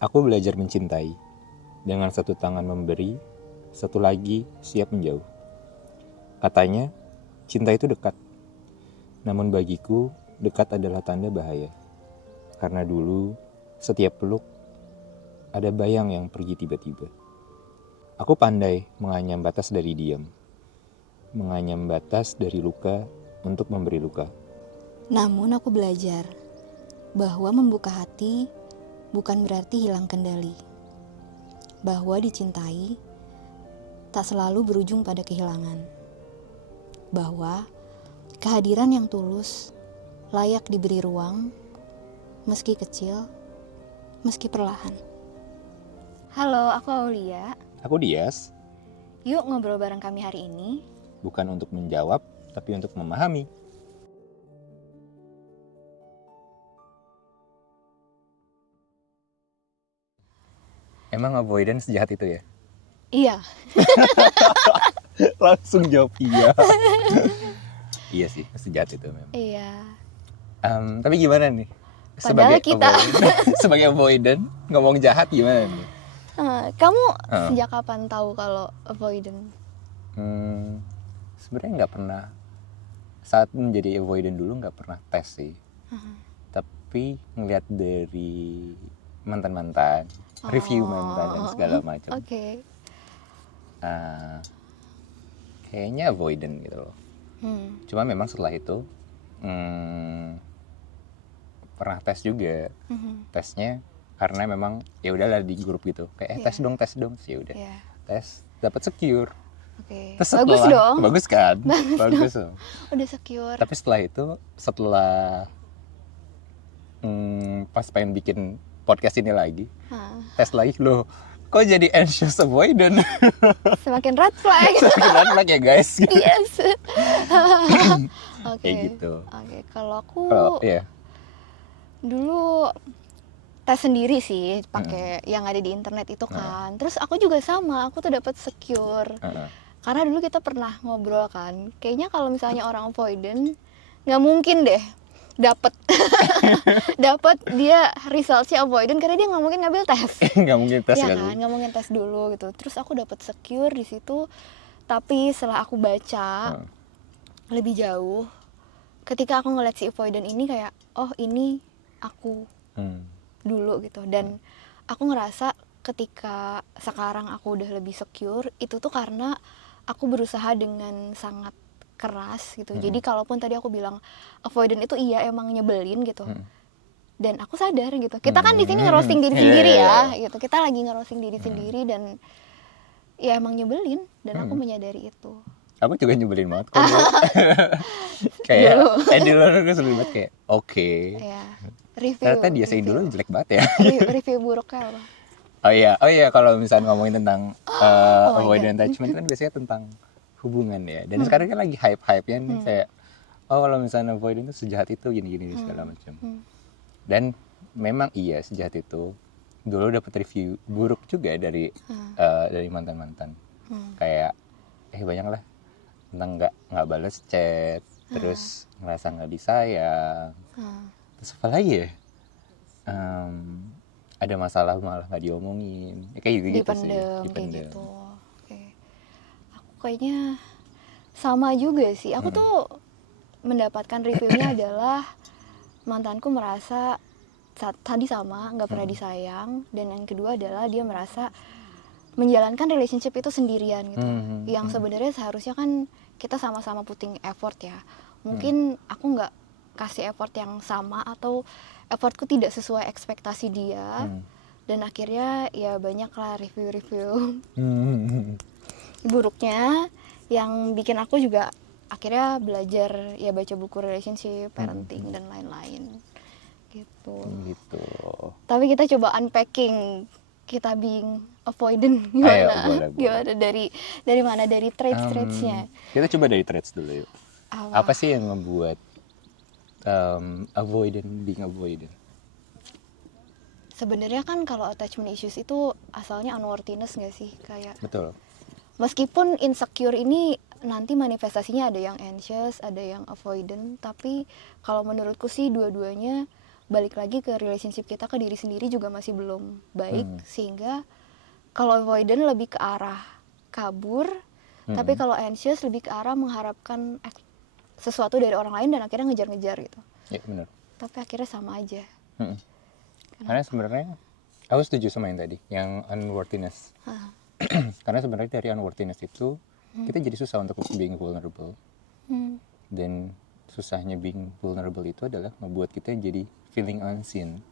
Aku belajar mencintai, dengan satu tangan memberi, satu lagi siap menjauh. Katanya, cinta itu dekat. Namun bagiku, dekat adalah tanda bahaya. Karena dulu, setiap peluk, ada bayang yang pergi tiba-tiba. Aku pandai menganyam batas dari diam. Menganyam batas dari luka untuk memberi luka. Namun aku belajar bahwa membuka hati bukan berarti hilang kendali. Bahwa dicintai tak selalu berujung pada kehilangan. Bahwa kehadiran yang tulus layak diberi ruang, meski kecil, meski perlahan. Halo, aku Aulia. Aku Dias, Yuk ngobrol bareng kami hari ini. bukan untuk menjawab, tapi untuk memahami. Emang avoidance sejahat itu ya? Iya, Langsung jawab iya. Iya sih, sejahat itu memang. iya. Tapi gimana nih? Padahal kita- sebagai avoidant ngomong jahat gimana nih? Kamu sejak kapan tahu kalau avoidant? Sebenarnya nggak pernah, saat menjadi avoidant dulu nggak pernah tes sih. Tapi ngelihat dari mantan-mantan, review mantan dan segala macam. Oke. Kayaknya avoidant gitu loh. Cuma memang setelah itu pernah tes juga. Tesnya karena memang ya udahlah di grup gitu. Kayak tes dong, sih udah. Iya. Tes dapat secure. Oke. Terus Bagus dong. Bagus kan? Bagus dong. Udah secure. Tapi setelah pas pengen bikin podcast ini lagi, tes lagi loh. Kok jadi anxious avoidant? Semakin red flag. Semakin red flag ya guys. Yes. Oke. Kayak gitu. Oke, kalau aku Iya. dulu tes sendiri sih, pakai yang ada di internet itu kan. Terus aku juga sama, aku tuh dapat secure. Karena dulu kita pernah ngobrol kan, kayaknya kalau misalnya orang avoidant nggak mungkin deh dapat dia resultnya avoidant karena dia nggak mungkin ngambil tes. Nggak mungkin tes ya kan? Nggak mungkin tes dulu gitu. Terus aku dapat secure di situ, tapi setelah aku baca lebih jauh, ketika aku ngeliat si avoidant ini kayak, oh ini aku dulu gitu. Dan aku ngerasa ketika sekarang aku udah lebih secure, itu tuh karena aku berusaha dengan sangat keras gitu. Jadi kalaupun tadi aku bilang avoidant itu iya emang nyebelin gitu. Dan aku sadar gitu. Kita kan di sini ngerosting diri sendiri ya gitu. Kita lagi ngerosting diri sendiri dan ya emang nyebelin dan aku menyadari itu. Aku juga nyebelin banget kok. Kayak dulu aku sering banget kayak oke. Ya. Review. Ternyata dia sayang dulu jelek banget ya. Review buruknya apa? Oh iya kalau misalnya ngomongin tentang avoidant attachment kan biasanya tentang hubungan ya. Dan sekarang kan lagi hype-nya nih kayak kalau misalnya avoidant itu sejahat itu gini-gini segala macam. Dan memang iya sejahat itu. Dulu dapat review buruk juga dari mantan-mantan. Kayak banyak lah tentang nggak balas chat, terus ngerasa nggak disayang. Terus apa lagi ya? Ada masalah malah nggak diomongin, kayak gitu sih. Dipendem kayak gitu. Oke. Aku kayaknya sama juga sih. Aku tuh mendapatkan reviewnya adalah mantanku merasa tadi sama nggak pernah disayang, dan yang kedua adalah dia merasa menjalankan relationship itu sendirian gitu. Yang sebenarnya seharusnya kan kita sama-sama putting effort ya. Mungkin aku nggak kasih effort yang sama atau effortku tidak sesuai ekspektasi dia, dan akhirnya ya banyaklah review-review buruknya yang bikin aku juga akhirnya belajar ya baca buku relationship, parenting dan lain-lain gitu. Tapi kita coba unpacking kita being avoidant gimana? Boleh. Gimana dari mana, dari traits-traitsnya? Kita coba dari traits dulu yuk. Apa sih yang membuat being avoidant? Sebenarnya kan kalau attachment issues itu asalnya unworthiness nggak sih? Kayak Betul. Meskipun insecure ini nanti manifestasinya ada yang anxious, ada yang avoidant, tapi kalau menurutku sih dua-duanya balik lagi ke relationship kita ke diri sendiri juga masih belum baik, sehingga kalau avoidant lebih ke arah kabur, tapi kalau anxious lebih ke arah mengharapkan sesuatu dari orang lain dan akhirnya ngejar-ngejar gitu. Ya benar. Tapi akhirnya sama aja. Karena sebenarnya aku setuju sama yang tadi, yang unworthiness. Karena sebenarnya dari unworthiness itu kita jadi susah untuk being vulnerable. Dan susahnya being vulnerable itu adalah membuat kita jadi feeling unseen.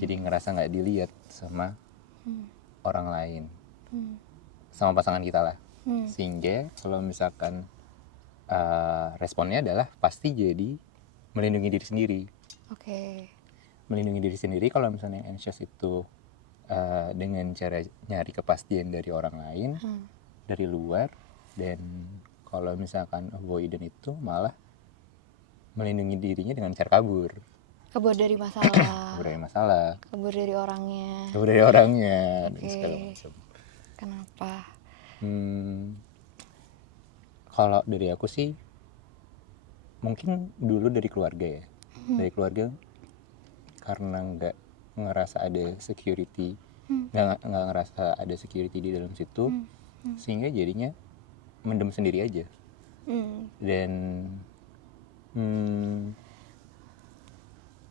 Jadi ngerasa nggak dilihat sama orang lain, sama pasangan kita lah. Sehingga kalau misalkan responnya adalah pasti jadi melindungi diri sendiri. Oke. Melindungi diri sendiri kalau misalnya anxious itu dengan cara nyari kepastian dari orang lain, dari luar. Dan kalau misalkan avoidant itu malah melindungi dirinya dengan cara kabur. Kabur dari masalah. Kabur dari masalah, Kabur dari orangnya. kabur dari orangnya, dan Oke. segala macam. Kenapa? Kalau dari aku sih mungkin dulu dari keluarga ya. Dari keluarga karena nggak ngerasa ada security, nggak ngerasa ada security di dalam situ, sehingga jadinya mendem sendiri aja. Dan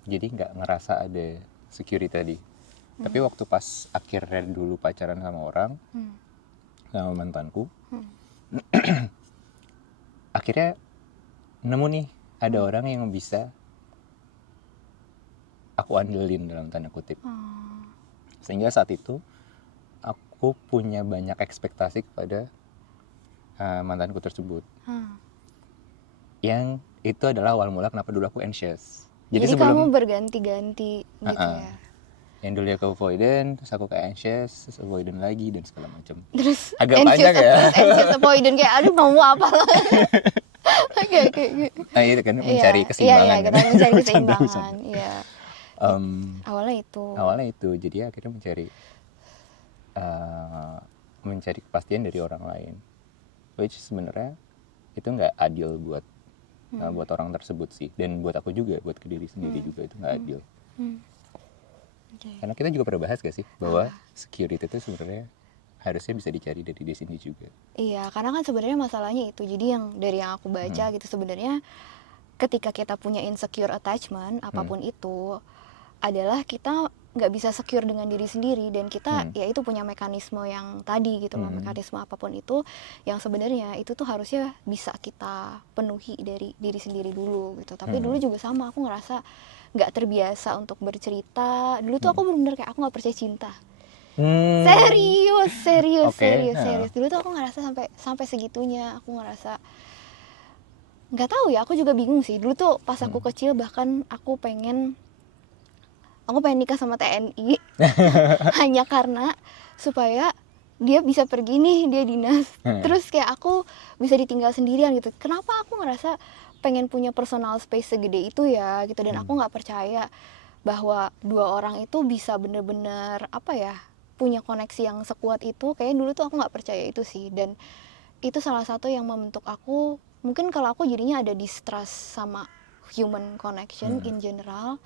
jadi nggak ngerasa ada security tadi. Tapi waktu pas akhirnya dulu pacaran sama orang, sama mantanku, akhirnya nemu nih ada orang yang bisa aku andelin dalam tanda kutip. Sehingga saat itu aku punya banyak ekspektasi kepada mantanku tersebut. Yang itu adalah awal mula kenapa dulu aku anxious. Jadi kamu berganti-ganti gitu ya. Yang dulu aku avoidant, terus aku kayak anxious, terus avoidant lagi dan segala macam. Terus agak anxious, panjang ya. terus anxious avoidant kayak aduh mau apa lah. Kayak gitu. Nah itu kan mencari keseimbangan. Iya, kita kan? mencari keseimbangan. Iya. Awalnya itu, jadi akhirnya mencari kepastian dari orang lain, which sebenarnya itu nggak adil buat orang tersebut sih, dan buat aku juga, buat ke diri sendiri juga itu nggak adil. Karena kita juga pernah bahas gak sih bahwa security itu sebenarnya harusnya bisa dicari dari diri sendiri juga. Iya, karena kan sebenarnya masalahnya itu. Jadi dari yang aku baca gitu sebenarnya ketika kita punya insecure attachment apapun itu adalah kita nggak bisa secure dengan diri sendiri, dan kita ya itu punya mekanisme yang tadi gitu loh, mekanisme apapun itu yang sebenarnya itu tuh harusnya bisa kita penuhi dari diri sendiri dulu gitu. Tapi dulu juga sama, aku ngerasa nggak terbiasa untuk bercerita. Dulu tuh aku bener-bener kayak aku nggak percaya cinta. Serius. Dulu tuh aku ngerasa sampai segitunya. Aku ngerasa nggak tahu ya, aku juga bingung sih. Dulu tuh pas aku kecil bahkan aku pengen nikah sama TNI hanya karena supaya dia bisa pergi nih, dia dinas. Terus kayak aku bisa ditinggal sendirian gitu. Kenapa aku ngerasa pengen punya personal space segede itu ya gitu, dan aku nggak percaya bahwa dua orang itu bisa bener-bener punya koneksi yang sekuat itu. Kayaknya dulu tuh aku nggak percaya itu sih, dan itu salah satu yang membentuk aku. Mungkin kalau aku jadinya ada distrust sama human connection in general,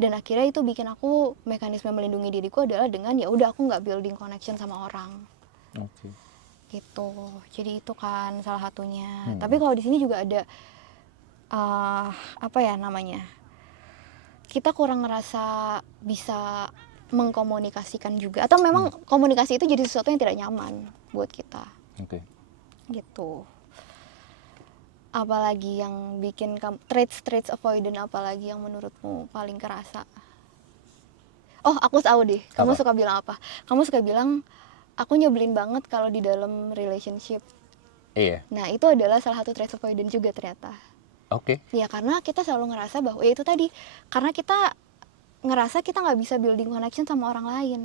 dan akhirnya itu bikin aku mekanisme melindungi diriku adalah dengan ya udah aku nggak building connection sama orang. Gitu. Jadi itu kan salah satunya. Tapi kalau di sini juga ada kita kurang ngerasa bisa mengkomunikasikan juga, atau memang komunikasi itu jadi sesuatu yang tidak nyaman buat kita. Gitu. Apalagi yang bikin traits avoidant, apalagi yang menurutmu paling kerasa? Oh, aku tahu deh. Kamu suka bilang apa? Kamu suka bilang aku nyebelin banget kalau di dalam relationship. Iya. Nah, itu adalah salah satu traits avoidant juga ternyata. Ya karena kita selalu ngerasa bahwa ya itu tadi, karena kita ngerasa kita nggak bisa building connection sama orang lain.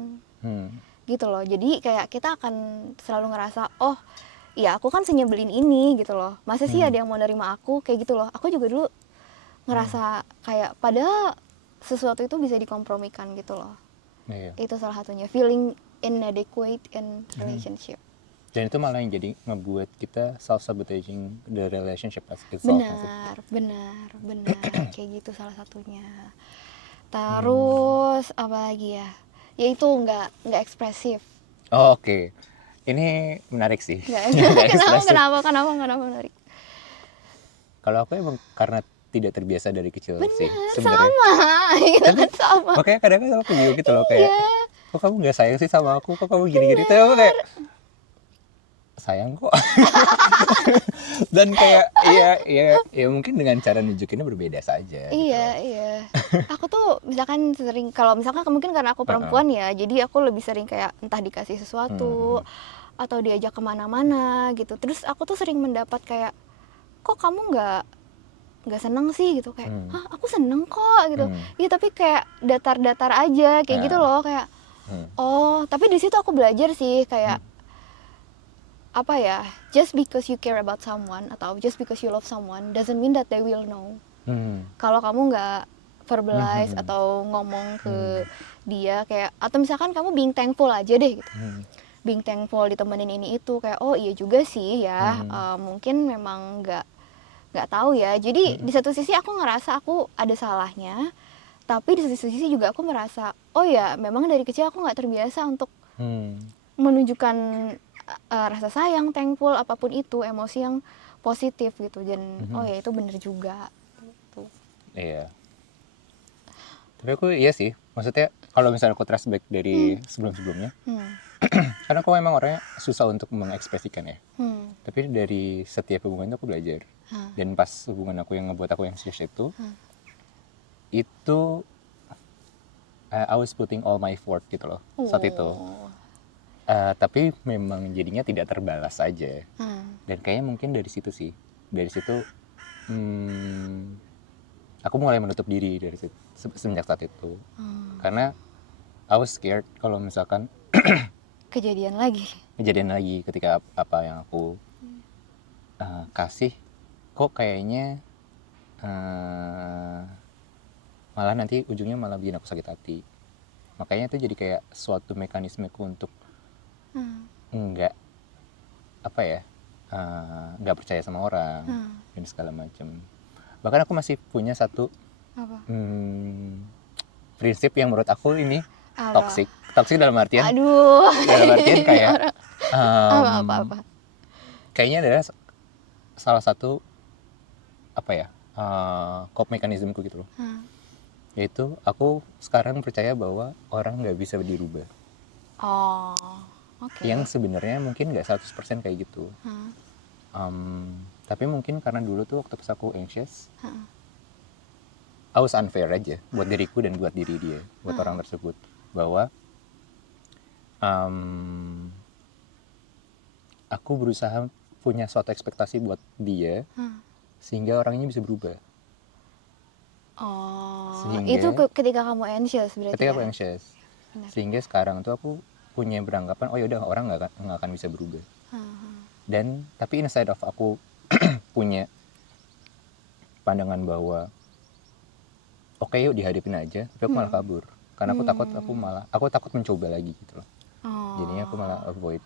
Gitu loh. Jadi kayak kita akan selalu ngerasa, oh ya aku kan senyebelin ini gitu loh, masa sih ada yang mau nerima aku kayak gitu loh. Aku juga dulu ngerasa kayak padahal sesuatu itu bisa dikompromikan gitu loh. Itu salah satunya, feeling inadequate in relationship. Dan itu malah yang jadi ngebuat kita self-sabotaging the relationship as itself. Benar kayak gitu salah satunya. Terus apa lagi ya? Ya itu nggak ekspresif. Oh, oke. Ini menarik sih. Kenapa Nggak ekspresif. kenapa menarik? Kalau aku emang karena tidak terbiasa dari kecil sih Bener, sebenarnya. sama. Kita Tapi kan sama. makanya kadang-kadang aku bingung gitu loh, kayak Iya, kok kamu nggak sayang sih sama aku, kok kamu gini-gini. Tapi aku kayak sayang kok. Dan kayak ya mungkin dengan cara nunjukinnya berbeda saja gitu iya, loh. iya. Aku tuh misalkan sering, kalau misalkan mungkin karena aku perempuan ya, jadi aku lebih sering kayak entah dikasih sesuatu atau diajak kemana-mana gitu. Terus aku tuh sering mendapat kayak, kok kamu nggak seneng sih gitu, kayak, hah aku seneng kok gitu. Iya tapi kayak datar-datar aja kayak gitu loh, kayak oh, tapi di situ aku belajar sih kayak apa ya, just because you care about someone atau just because you love someone doesn't mean that they will know. Kalau kamu nggak verbalize atau ngomong ke dia kayak, atau misalkan kamu being thankful aja deh gitu, being thankful ditemenin ini itu, kayak oh iya juga sih ya, mungkin memang nggak tahu ya. Jadi di satu sisi aku ngerasa aku ada salahnya, tapi di satu sisi juga aku merasa oh ya memang dari kecil aku nggak terbiasa untuk menunjukkan rasa sayang, thankful, apapun itu, emosi yang positif gitu. Dan oh ya itu bener juga gitu. Iya. Tapi aku iya sih, maksudnya kalau misalnya aku trace back dari sebelum-sebelumnya, karena aku memang orangnya susah untuk mengekspresikan ya. Tapi dari setiap hubungan itu aku belajar. Dan pas hubungan aku yang ngebuat aku yang serius itu I was putting all my effort gitu loh saat itu. Tapi memang jadinya tidak terbalas aja. Dan kayaknya mungkin dari situ sih, dari situ aku mulai menutup diri dari situ, semenjak saat itu. Karena I was scared kalau misalkan Kejadian lagi. kejadian lagi ketika apa yang aku kasih kok kayaknya malah nanti ujungnya malah bikin aku sakit hati. Makanya itu jadi kayak suatu mekanismeku untuk nggak apa ya, nggak percaya sama orang dan segala macam. Bahkan aku masih punya satu Apa? prinsip yang menurut aku ini Apa? toxic dalam artian Aduh. kayak Apa? kayaknya adalah salah satu apa ya, coping mekanismeku gitu loh. Yaitu aku sekarang percaya bahwa orang nggak bisa dirubah. Oh, oke. Yang sebenarnya mungkin nggak 100% kayak gitu. Tapi mungkin karena dulu tuh waktu pas aku anxious, I was unfair aja buat diriku dan buat diri dia, buat orang tersebut, bahwa aku berusaha punya suatu ekspektasi buat dia sehingga orangnya bisa berubah. Oh, Sehingga itu ketika kamu anxious berarti ketika ya? aku anxious, Benar. sehingga sekarang tuh aku punya beranggapan oh yaudah orang nggak akan bisa berubah. Dan tapi inside of aku punya pandangan bahwa oke, yuk dihadapin aja, tapi aku malah kabur karena aku takut mencoba lagi gitu loh. Jadinya aku malah avoid.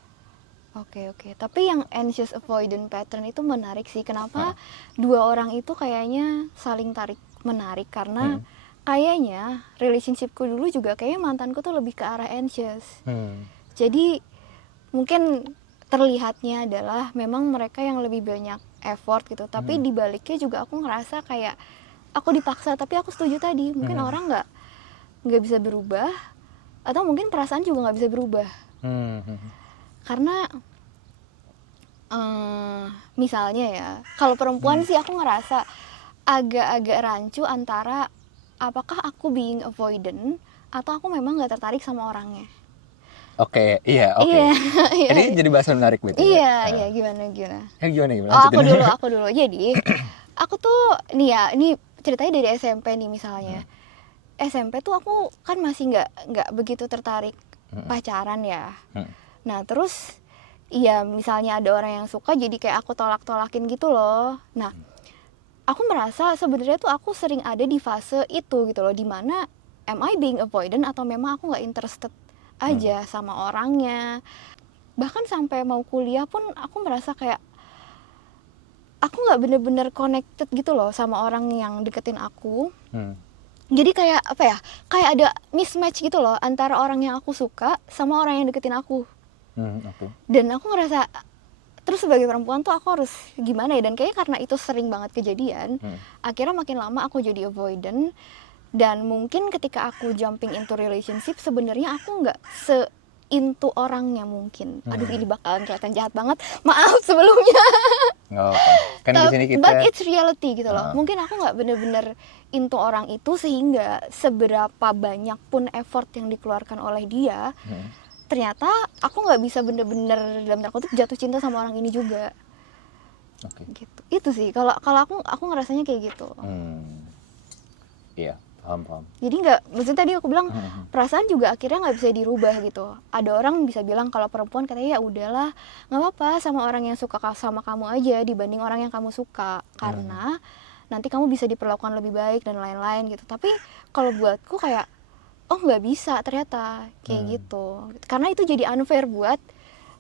Oke. Tapi yang anxious avoidant pattern itu menarik sih. Kenapa dua orang itu kayaknya saling tarik menarik, karena kayaknya relationshipku dulu juga kayaknya mantanku tuh lebih ke arah anxious. Jadi mungkin terlihatnya adalah memang mereka yang lebih banyak effort gitu, tapi di baliknya juga aku ngerasa kayak aku dipaksa. Tapi aku setuju tadi, mungkin orang nggak bisa berubah, atau mungkin perasaan juga nggak bisa berubah. Karena misalnya ya, kalau perempuan sih aku ngerasa agak-agak rancu antara apakah aku being avoidant atau aku memang nggak tertarik sama orangnya. Oke. Iya. Ini jadi bahasan menarik betul. Iya, gimana? Gimana? Oh, aku dulu. Jadi, aku tuh nih ya, ini ceritanya dari SMP nih misalnya. SMP tuh aku kan masih nggak begitu tertarik pacaran ya. Nah, terus iya misalnya ada orang yang suka, jadi kayak aku tolak-tolakin gitu loh. Nah, aku merasa sebenarnya tuh aku sering ada di fase itu gitu loh, dimana am I being avoidant atau memang aku nggak interested aja sama orangnya. Bahkan sampai mau kuliah pun aku merasa kayak aku nggak bener-bener connected gitu loh sama orang yang deketin aku. Jadi kayak apa ya, kayak ada mismatch gitu loh antara orang yang aku suka sama orang yang deketin aku. Oke. Dan aku ngerasa, terus sebagai perempuan tuh aku harus gimana ya, dan kayaknya karena itu sering banget kejadian, akhirnya makin lama aku jadi avoidant. Dan mungkin ketika aku jumping into relationship, sebenarnya aku nggak into orangnya mungkin. Aduh, ini bakalan kelihatan jahat banget, maaf sebelumnya. Nggak apa. Kan di sini kita But it's reality gitu loh. Mungkin aku nggak bener-bener into orang itu, sehingga seberapa banyak pun effort yang dikeluarkan oleh dia, ternyata aku nggak bisa bener-bener dalam tanda kutip jatuh cinta sama orang ini juga. Oke. Gitu. Itu sih kalau aku ngerasanya kayak gitu. Iya, paham. Jadi nggak, maksudnya tadi aku bilang perasaan juga akhirnya nggak bisa dirubah gitu. Ada orang bisa bilang kalau perempuan katanya ya udahlah, nggak apa-apa sama orang yang suka sama kamu aja dibanding orang yang kamu suka, karena nanti kamu bisa diperlakukan lebih baik dan lain-lain gitu. Tapi kalau buatku kayak, oh nggak bisa ternyata kayak gitu. Karena itu jadi unfair buat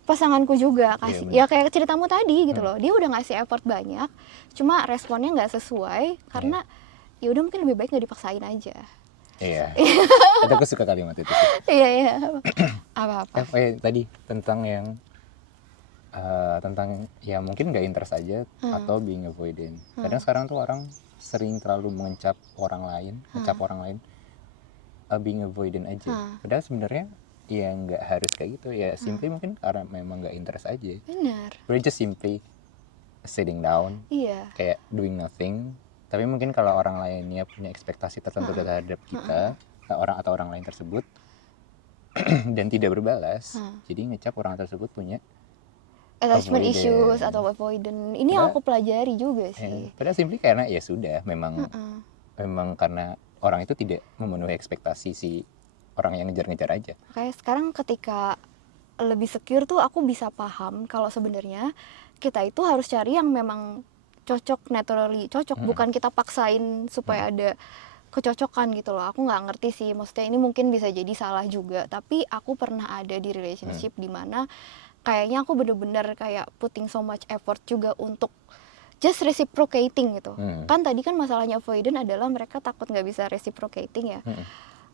pasanganku juga. Kasih ya kayak ceritamu tadi gitu loh, dia udah ngasih effort banyak, cuma responnya nggak sesuai karena ya udah mungkin lebih baik nggak dipaksain aja. Iya. Itu aku suka kalimat itu sih. Iya. Apa-apa. Tadi tentang yang tentang ya mungkin nggak interest aja atau being avoidant. Kadang sekarang tuh orang sering terlalu ngecap orang lain, being avoidant aja. Padahal sebenarnya ya nggak harus kayak gitu ya. Simply mungkin karena memang nggak interest aja. Benar. We're just simply sitting down, kayak doing nothing. Tapi mungkin kalau orang lainnya punya ekspektasi tertentu terhadap kita, orang lain tersebut, dan tidak berbalas, jadi ngecap orang tersebut punya attachment issues atau avoidant. Ini yang aku pelajari juga sih. Padahal simply karena ya sudah, memang karena orang itu tidak memenuhi ekspektasi si orang yang ngejar-ngejar aja. Kayak sekarang ketika lebih secure tuh aku bisa paham kalau sebenarnya kita itu harus cari yang memang cocok, naturally cocok, bukan kita paksain supaya ada kecocokan gitu loh. Aku nggak ngerti sih, maksudnya ini mungkin bisa jadi salah juga, tapi aku pernah ada di relationship dimana kayaknya aku bener-bener kayak putting so much effort juga untuk just reciprocating gitu. Kan tadi kan masalahnya avoidant adalah mereka takut nggak bisa reciprocating ya.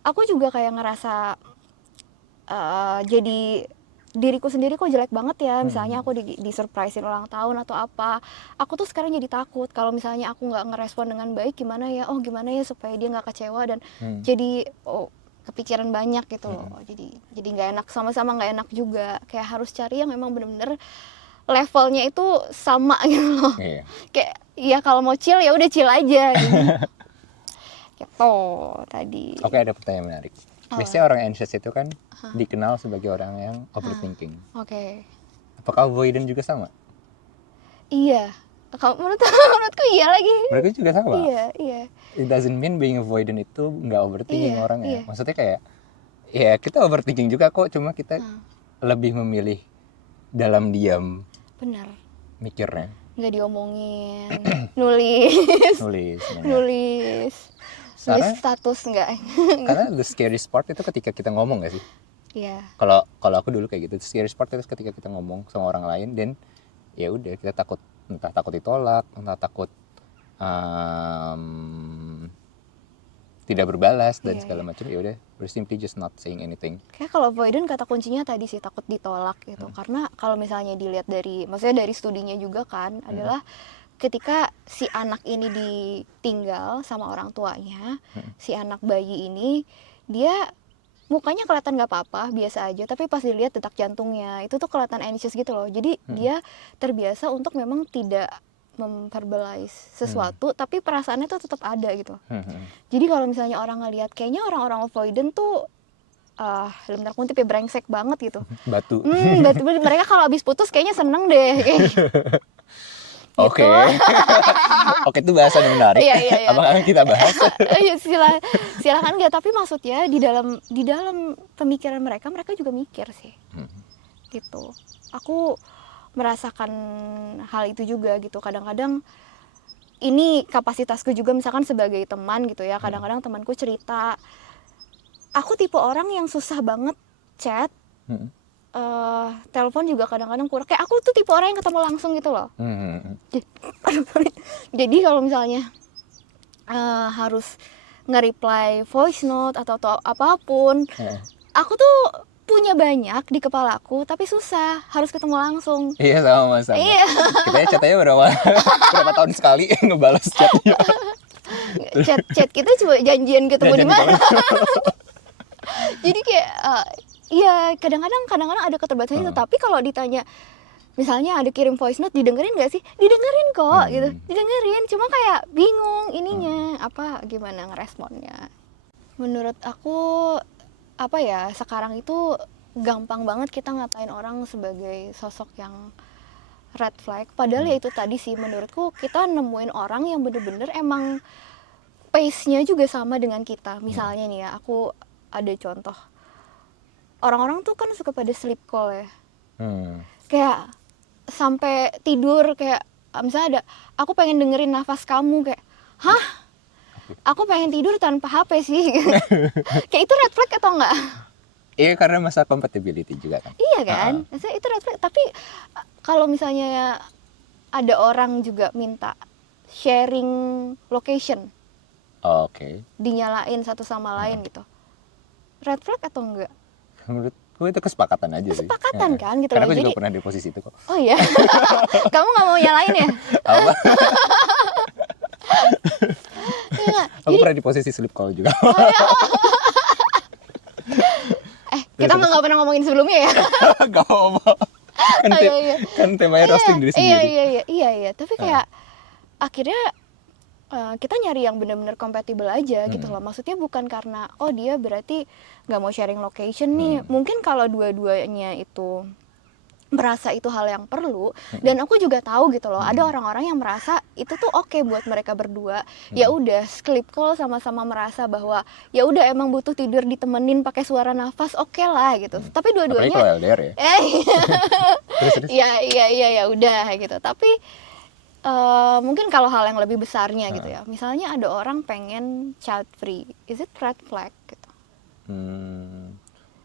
Aku juga kayak ngerasa jadi diriku sendiri kok jelek banget ya, misalnya aku di surprisein ulang tahun atau apa, aku tuh sekarang jadi takut kalau misalnya aku nggak ngerespon dengan baik, gimana ya supaya dia nggak kecewa, dan jadi kepikiran banyak gitu loh. Jadi nggak enak, sama-sama nggak enak juga, kayak harus cari yang memang bener-bener levelnya itu sama gitu loh. Kayak ya kalau mau chill ya udah chill aja gitu. Gitu tadi. Oke, ada pertanyaan menarik. Biasanya orang anxious itu kan dikenal sebagai orang yang overthinking. Oke. Apakah avoidant juga sama? Iya. Kalau menurutku iya lagi. Mereka juga sama? Iya. It doesn't mean being avoidant itu nggak overthinking orangnya. Maksudnya kayak, ya kita overthinking juga kok, cuma kita lebih memilih dalam diam. Benar. Mikirnya. Nggak diomongin, nulis. Nulis status enggak. Karena the scary part itu ketika kita ngomong gak sih? Iya. Kalau aku dulu kayak gitu, the scary part itu ketika kita ngomong sama orang lain, dan ya udah kita takut, entah takut ditolak, entah takut tidak berbalas dan segala macam. Ya udah, we're simply just not saying anything. Kayak kalau avoidant kata kuncinya tadi sih takut ditolak gitu. Karena kalau misalnya dilihat maksudnya dari studinya juga kan, adalah ketika si anak ini ditinggal sama orang tuanya, si anak bayi ini, dia mukanya kelihatan nggak apa-apa, biasa aja, tapi pas dilihat detak jantungnya itu tuh kelihatan anxious gitu loh. Jadi dia terbiasa untuk memang tidak memverbalize sesuatu, tapi perasaannya tuh tetap ada gitu. Jadi kalau misalnya orang ngelihat kayaknya orang-orang avoidant tuh dalam tanda kutip ya brengsek banget gitu. Batu. Mereka kalau habis putus kayaknya seneng deh. Oke, itu bahasan yang menarik. Iya. Apakah kita bahas? Silakan nggak, tapi maksudnya di dalam pemikiran mereka juga mikir sih. Gitu. Aku merasakan hal itu juga gitu. Kadang-kadang ini kapasitasku juga, misalkan sebagai teman gitu ya. Kadang-kadang temanku cerita, aku tipe orang yang susah banget chat. Telepon juga kadang-kadang kurang. Kayak aku tuh tipe orang yang ketemu langsung gitu loh. Jadi kalau misalnya harus nge-reply voice note atau apapun. Heeh. Aku tuh punya banyak di kepalaku tapi susah, harus ketemu langsung. Iya sama. Iya. Kita ya chatnya berapa tahun sekali ngebalas chatnya. Chat kita cuma janjian ketemu di mana. Jadi kayak iya kadang-kadang ada keterbatasan itu, tapi kalau ditanya misalnya ada kirim voice note didengerin nggak sih? Didengerin kok gitu. Didengerin, cuma kayak bingung ininya gimana ngeresponnya. Menurut aku apa ya, sekarang itu gampang banget kita ngatain orang sebagai sosok yang red flag, padahal ya itu tadi sih menurutku kita nemuin orang yang bener-bener emang pace-nya juga sama dengan kita. Misalnya nih ya, aku ada contoh, orang-orang tuh kan suka pada sleep call ya, kayak sampai tidur kayak misalnya ada aku pengen dengerin nafas kamu, kayak hah, aku pengen tidur tanpa HP sih. Kayak itu red flag atau enggak? Iya karena masa compatibility juga kan. Iya kan, maksudnya itu red flag. Tapi kalau misalnya ada orang juga minta sharing location, Oke. dinyalain satu sama lain gitu, red flag atau enggak? Menurutku itu kesepakatan aja sih. Kesepakatan kan gitu Karena loh. aku juga Jadi pernah di posisi itu kok. oh iya. Kamu nggak mau nyalain ya? Apa? Iya. Aku pernah di posisi sleep call juga. Kita nggak pernah ngomongin sebelumnya ya. Gak apa-apa. Kan, Iya. kan temanya roasting diri sendiri. Iya. Tapi kayak akhirnya kita nyari yang benar-benar compatible aja gitu loh. Maksudnya bukan karena oh dia berarti nggak mau sharing location nih. Mungkin kalau dua-duanya itu merasa itu hal yang perlu, dan aku juga tahu gitu loh, ada orang-orang yang merasa itu tuh oke buat mereka berdua. Ya udah sleep call sama-sama merasa bahwa ya udah emang butuh tidur ditemenin pakai suara nafas, oke lah gitu. Tapi Apalagi dua-duanya kalau LDR ya. Terus. ya udah gitu. Tapi mungkin kalau hal yang lebih besarnya gitu ya, misalnya ada orang pengen child free, is it red flag gitu?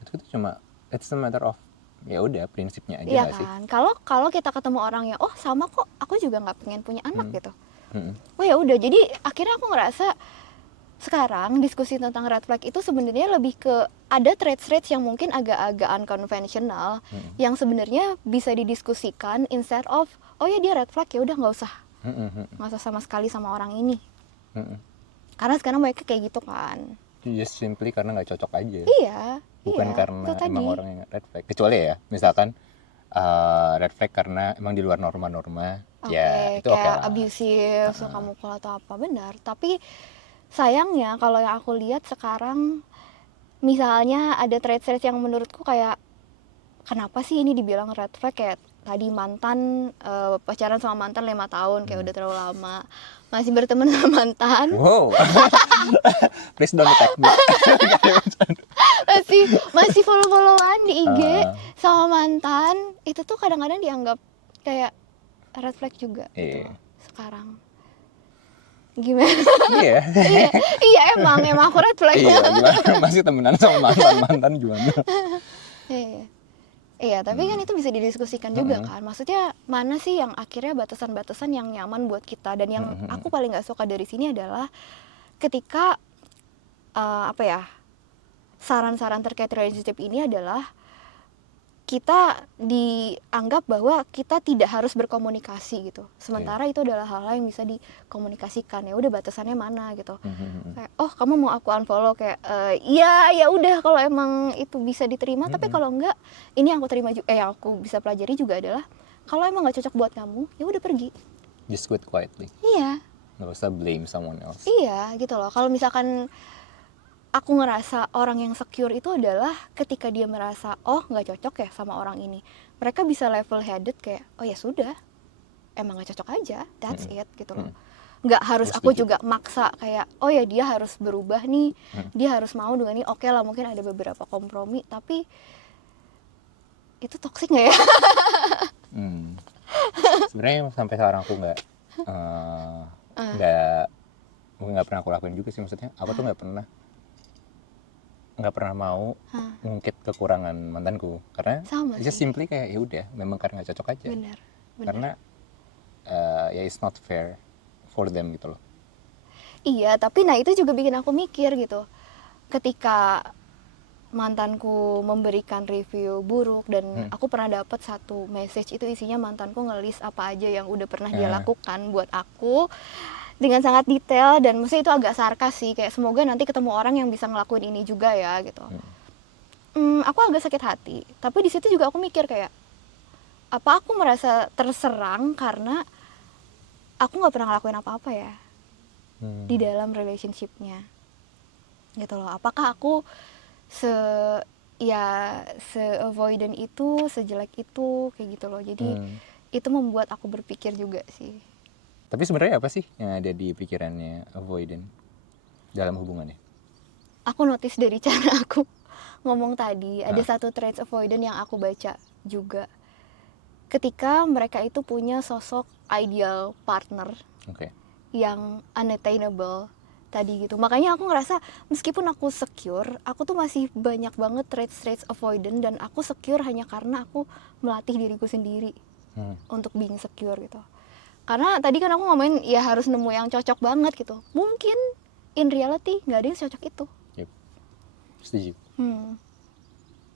Itu cuma it's a matter of ya udah prinsipnya aja Iya nggak sih. kan, kalau kita ketemu orang yang oh sama kok, aku juga nggak pengen punya anak gitu. Mm-mm. Oh ya udah, jadi akhirnya aku ngerasa sekarang diskusi tentang red flag itu sebenarnya lebih ke ada traits yang mungkin agak-agak unconventional, yang sebenarnya bisa didiskusikan instead of oh ya dia red flag, ya udah nggak usah sama sekali sama orang ini. Karena sekarang mereka kayak gitu kan. Just simply karena nggak cocok aja. Iya. Bukan iya, karena itu tadi. emang orang yang red flag. Kecuali ya, misalkan red flag karena emang di luar norma-norma, ya itu oke kayak lah. abusive, suka mukul atau apa, benar. Tapi sayangnya kalau yang aku lihat sekarang, misalnya ada trait-trait yang menurutku kayak kenapa sih ini dibilang red flag, kayak tadi mantan, pacaran sama mantan 5 tahun, kayak udah terlalu lama. Masih berteman sama mantan, Wow. Please don't attack me. masih follow-followan di IG sama mantan, itu tuh kadang-kadang dianggap kayak red flag juga gitu loh, sekarang. Gimana? Iya emang aku red flag. Iya, gimana? Masih temenan sama mantan gimana? Iya, tapi kan itu bisa didiskusikan juga kan. Maksudnya mana sih yang akhirnya batasan-batasan yang nyaman buat kita. Dan yang aku paling gak suka dari sini adalah ketika saran-saran terkait relationship ini adalah kita dianggap bahwa kita tidak harus berkomunikasi gitu. Sementara itu adalah hal-hal yang bisa dikomunikasikan. Ya udah batasannya mana gitu. Kayak oh kamu mau aku unfollow, kayak ya udah kalau emang itu bisa diterima. Tapi kalau enggak, ini yang aku terima juga, yang aku bisa pelajari juga adalah kalau emang nggak cocok buat kamu, ya udah pergi. Just quit quietly. Iya. Nggak usah blame someone else. Iya gitu loh. Kalau misalkan aku ngerasa orang yang secure itu adalah ketika dia merasa oh nggak cocok ya sama orang ini, mereka bisa level headed kayak oh ya sudah, emang nggak cocok aja, that's it gitu loh. Nggak harus aku juga maksa kayak oh ya dia harus berubah nih, dia harus mau dengan ini. Oke lah, mungkin ada beberapa kompromi, tapi itu toxic nggak ya? Sebenarnya sampai sekarang aku nggak pernah aku lakuin juga sih. Maksudnya aku tuh nggak pernah mau ngungkit kekurangan mantanku, karena just simply kayak ya udah memang karena nggak cocok aja. Benar. Karena ya it's not fair for them gitu loh. Iya, tapi nah itu juga bikin aku mikir gitu. Ketika mantanku memberikan review buruk dan aku pernah dapat satu message itu isinya mantanku ngelis apa aja yang udah pernah dia lakukan buat aku dengan sangat detail, dan maksudnya itu agak sarkas sih, kayak semoga nanti ketemu orang yang bisa ngelakuin ini juga ya gitu. Aku agak sakit hati, tapi di situ juga aku mikir kayak apa aku merasa terserang karena aku nggak pernah ngelakuin apa-apa ya di dalam relationship-nya gitu loh. Apakah aku se avoidant itu, sejelek itu, kayak gitu loh. Jadi itu membuat aku berpikir juga sih. Tapi sebenarnya apa sih yang ada di pikirannya avoidant dalam hubungannya? Aku notice dari cara aku ngomong tadi, ada satu traits avoidant yang aku baca juga. Ketika mereka itu punya sosok ideal partner yang unattainable tadi gitu. Makanya aku ngerasa meskipun aku secure, aku tuh masih banyak banget traits avoidant, dan aku secure hanya karena aku melatih diriku sendiri untuk being secure gitu. Karena tadi kan aku ngomongin ya harus nemu yang cocok banget gitu. Mungkin in reality nggak ada yang cocok itu. Yep. Setuju.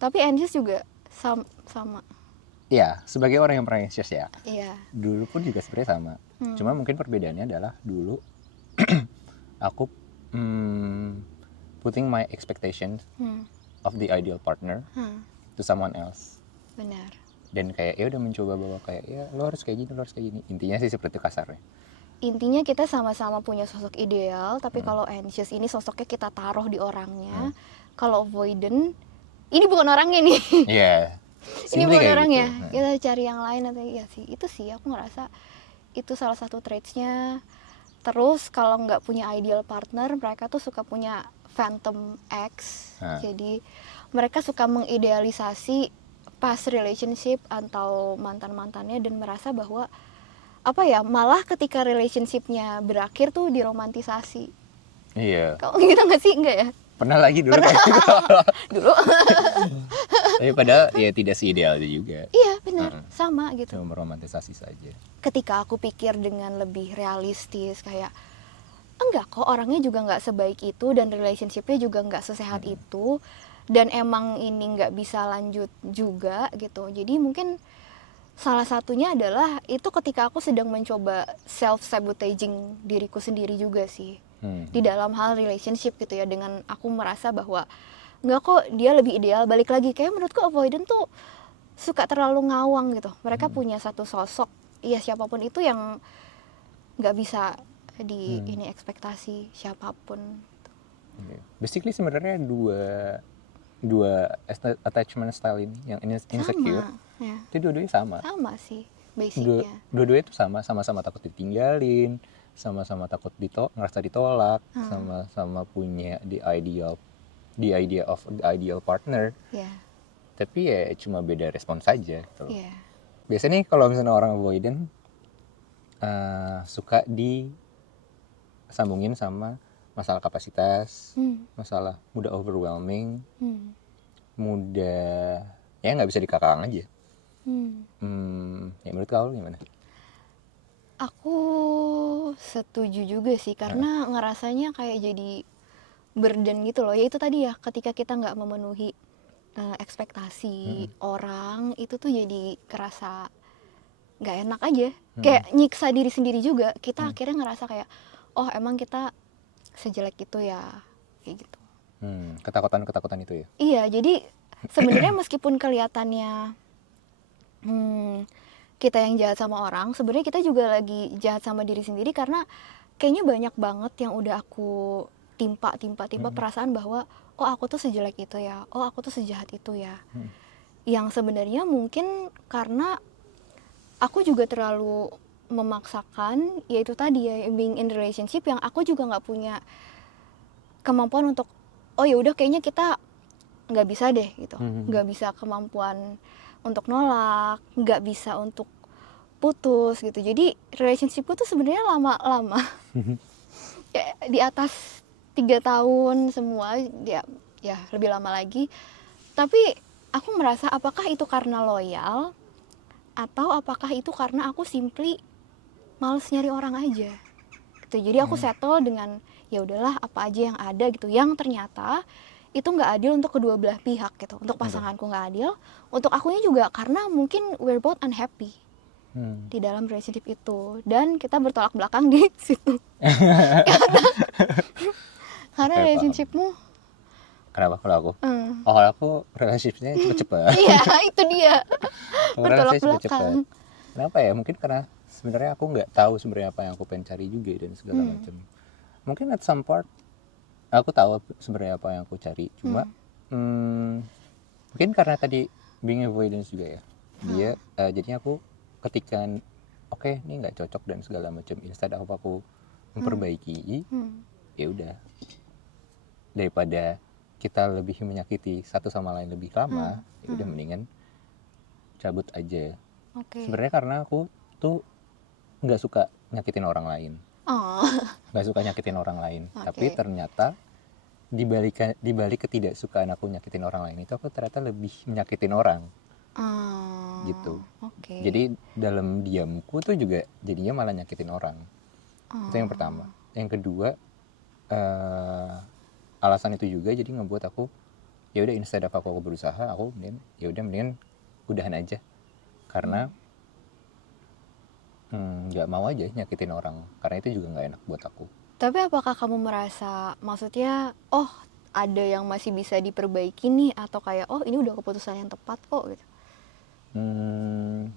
Tapi anxious juga sama. Iya, sebagai orang yang pernah anxious ya. Iya. Dulu pun juga sebenarnya sama. Cuma mungkin perbedaannya adalah dulu aku putting my expectations of the ideal partner to someone else. Benar. Dan kayak ya udah mencoba bahwa kayak ya lo harus kayak gini, lo harus kayak gini. Intinya sih seperti itu kasarnya. Intinya kita sama-sama punya sosok ideal, tapi kalau anxious ini sosoknya kita taruh di orangnya. Kalau avoidant, ini bukan orangnya nih. Iya. Ini bukan orangnya. Kita cari yang lain atau ya sih. Itu sih aku ngerasa itu salah satu traitsnya. Terus kalau nggak punya ideal partner, mereka tuh suka punya phantom ex. Jadi mereka suka mengidealisasi past relationship atau mantan-mantannya dan merasa bahwa apa ya, malah ketika relationshipnya berakhir tuh diromantisasi. Iya. Kau gitu nggak sih? Enggak ya? Pernah lagi dulu. Dulu. Tapi padahal ya tidak seideal juga. Iya benar, sama gitu. Cuma meromantisasi saja. Ketika aku pikir dengan lebih realistis, kayak enggak kok, orangnya juga nggak sebaik itu dan relationshipnya juga nggak sesehat itu, dan emang ini nggak bisa lanjut juga gitu. Jadi mungkin salah satunya adalah itu ketika aku sedang mencoba self-sabotaging diriku sendiri juga sih. Di dalam hal relationship gitu ya, dengan aku merasa bahwa nggak kok, dia lebih ideal. Balik lagi, kayak menurutku avoidant tuh suka terlalu ngawang gitu. Mereka punya satu sosok, ya siapapun itu, yang nggak bisa ini ekspektasi siapapun. Basically sebenarnya dua attachment style ini, yang insecure, ya. itu dua-duanya sama. Sama sih basicnya. Dua-duanya itu sama-sama takut ditinggalin, sama-sama takut ngerasa ditolak, sama-sama punya the idea of the ideal partner. Tapi ya cuma beda respon saja gitu. Biasanya nih kalau misalnya orang avoidant suka disambungin sama masalah kapasitas, masalah mudah overwhelming, mudah ya nggak bisa dikekang aja. Ya menurut kau gimana? Aku setuju juga sih, karena ngerasanya kayak jadi burden gitu loh. Ya itu tadi ya, ketika kita nggak memenuhi ekspektasi orang, itu tuh jadi kerasa nggak enak aja. Kayak nyiksa diri sendiri juga. Kita akhirnya ngerasa kayak, oh emang kita sejelek itu ya, kayak gitu. Ketakutan itu ya? Iya, jadi sebenarnya meskipun kelihatannya kita yang jahat sama orang, sebenarnya kita juga lagi jahat sama diri sendiri, karena kayaknya banyak banget yang udah aku timpa perasaan bahwa oh aku tuh sejelek itu ya, oh aku tuh sejahat itu ya. Yang sebenarnya mungkin karena aku juga terlalu memaksakan, yaitu tadi ya, being in relationship yang aku juga nggak punya kemampuan untuk oh ya udah kayaknya kita nggak bisa deh gitu, nggak bisa kemampuan untuk nolak, nggak bisa untuk putus gitu. Jadi relationshipku tuh sebenarnya lama-lama ya, di atas 3 tahun semua, ya lebih lama lagi. Tapi aku merasa apakah itu karena loyal atau apakah itu karena aku simply males nyari orang aja gitu. Jadi aku settle dengan ya udahlah apa aja yang ada gitu, yang ternyata itu nggak adil untuk kedua belah pihak gitu. Untuk pasanganku nggak adil, untuk akunya juga karena mungkin we're both unhappy di dalam relationship itu, dan kita bertolak belakang di situ. Karena Oke, paham. relationshipmu Kenapa kalau aku? Oh, kalau aku relationship-nya cepet-cepet. iya itu dia bertolak Relationship cepet-cepet. belakang. Kenapa ya? Mungkin karena sebenarnya aku nggak tahu sebenarnya apa yang aku pengen cari juga dan segala macam. Mungkin at some part aku tahu sebenarnya apa yang aku cari. Cuma mungkin karena tadi being avoidance juga ya. Dia jadinya aku ketika oke, ini nggak cocok dan segala macam, instead of aku memperbaiki, ya udah, daripada kita lebih menyakiti satu sama lain lebih lama, ya udah mendingan cabut aja. Oke. Sebenarnya karena aku tuh nggak suka nyakitin orang lain, Oh. nggak suka nyakitin orang lain. Oke. Tapi ternyata dibalik ketidaksukaan aku nyakitin orang lain itu, aku ternyata lebih menyakitin orang gitu. Oke. Jadi dalam diamku tuh juga jadinya malah nyakitin orang. Itu yang pertama. Yang kedua, alasan itu juga jadi ngebuat aku, ya udah, instead of aku berusaha, aku mendingan udahan aja, karena nggak mau aja nyakitin orang, karena itu juga nggak enak buat aku. Tapi apakah kamu merasa, maksudnya, oh ada yang masih bisa diperbaiki nih, atau kayak oh ini udah keputusan yang tepat kok gitu?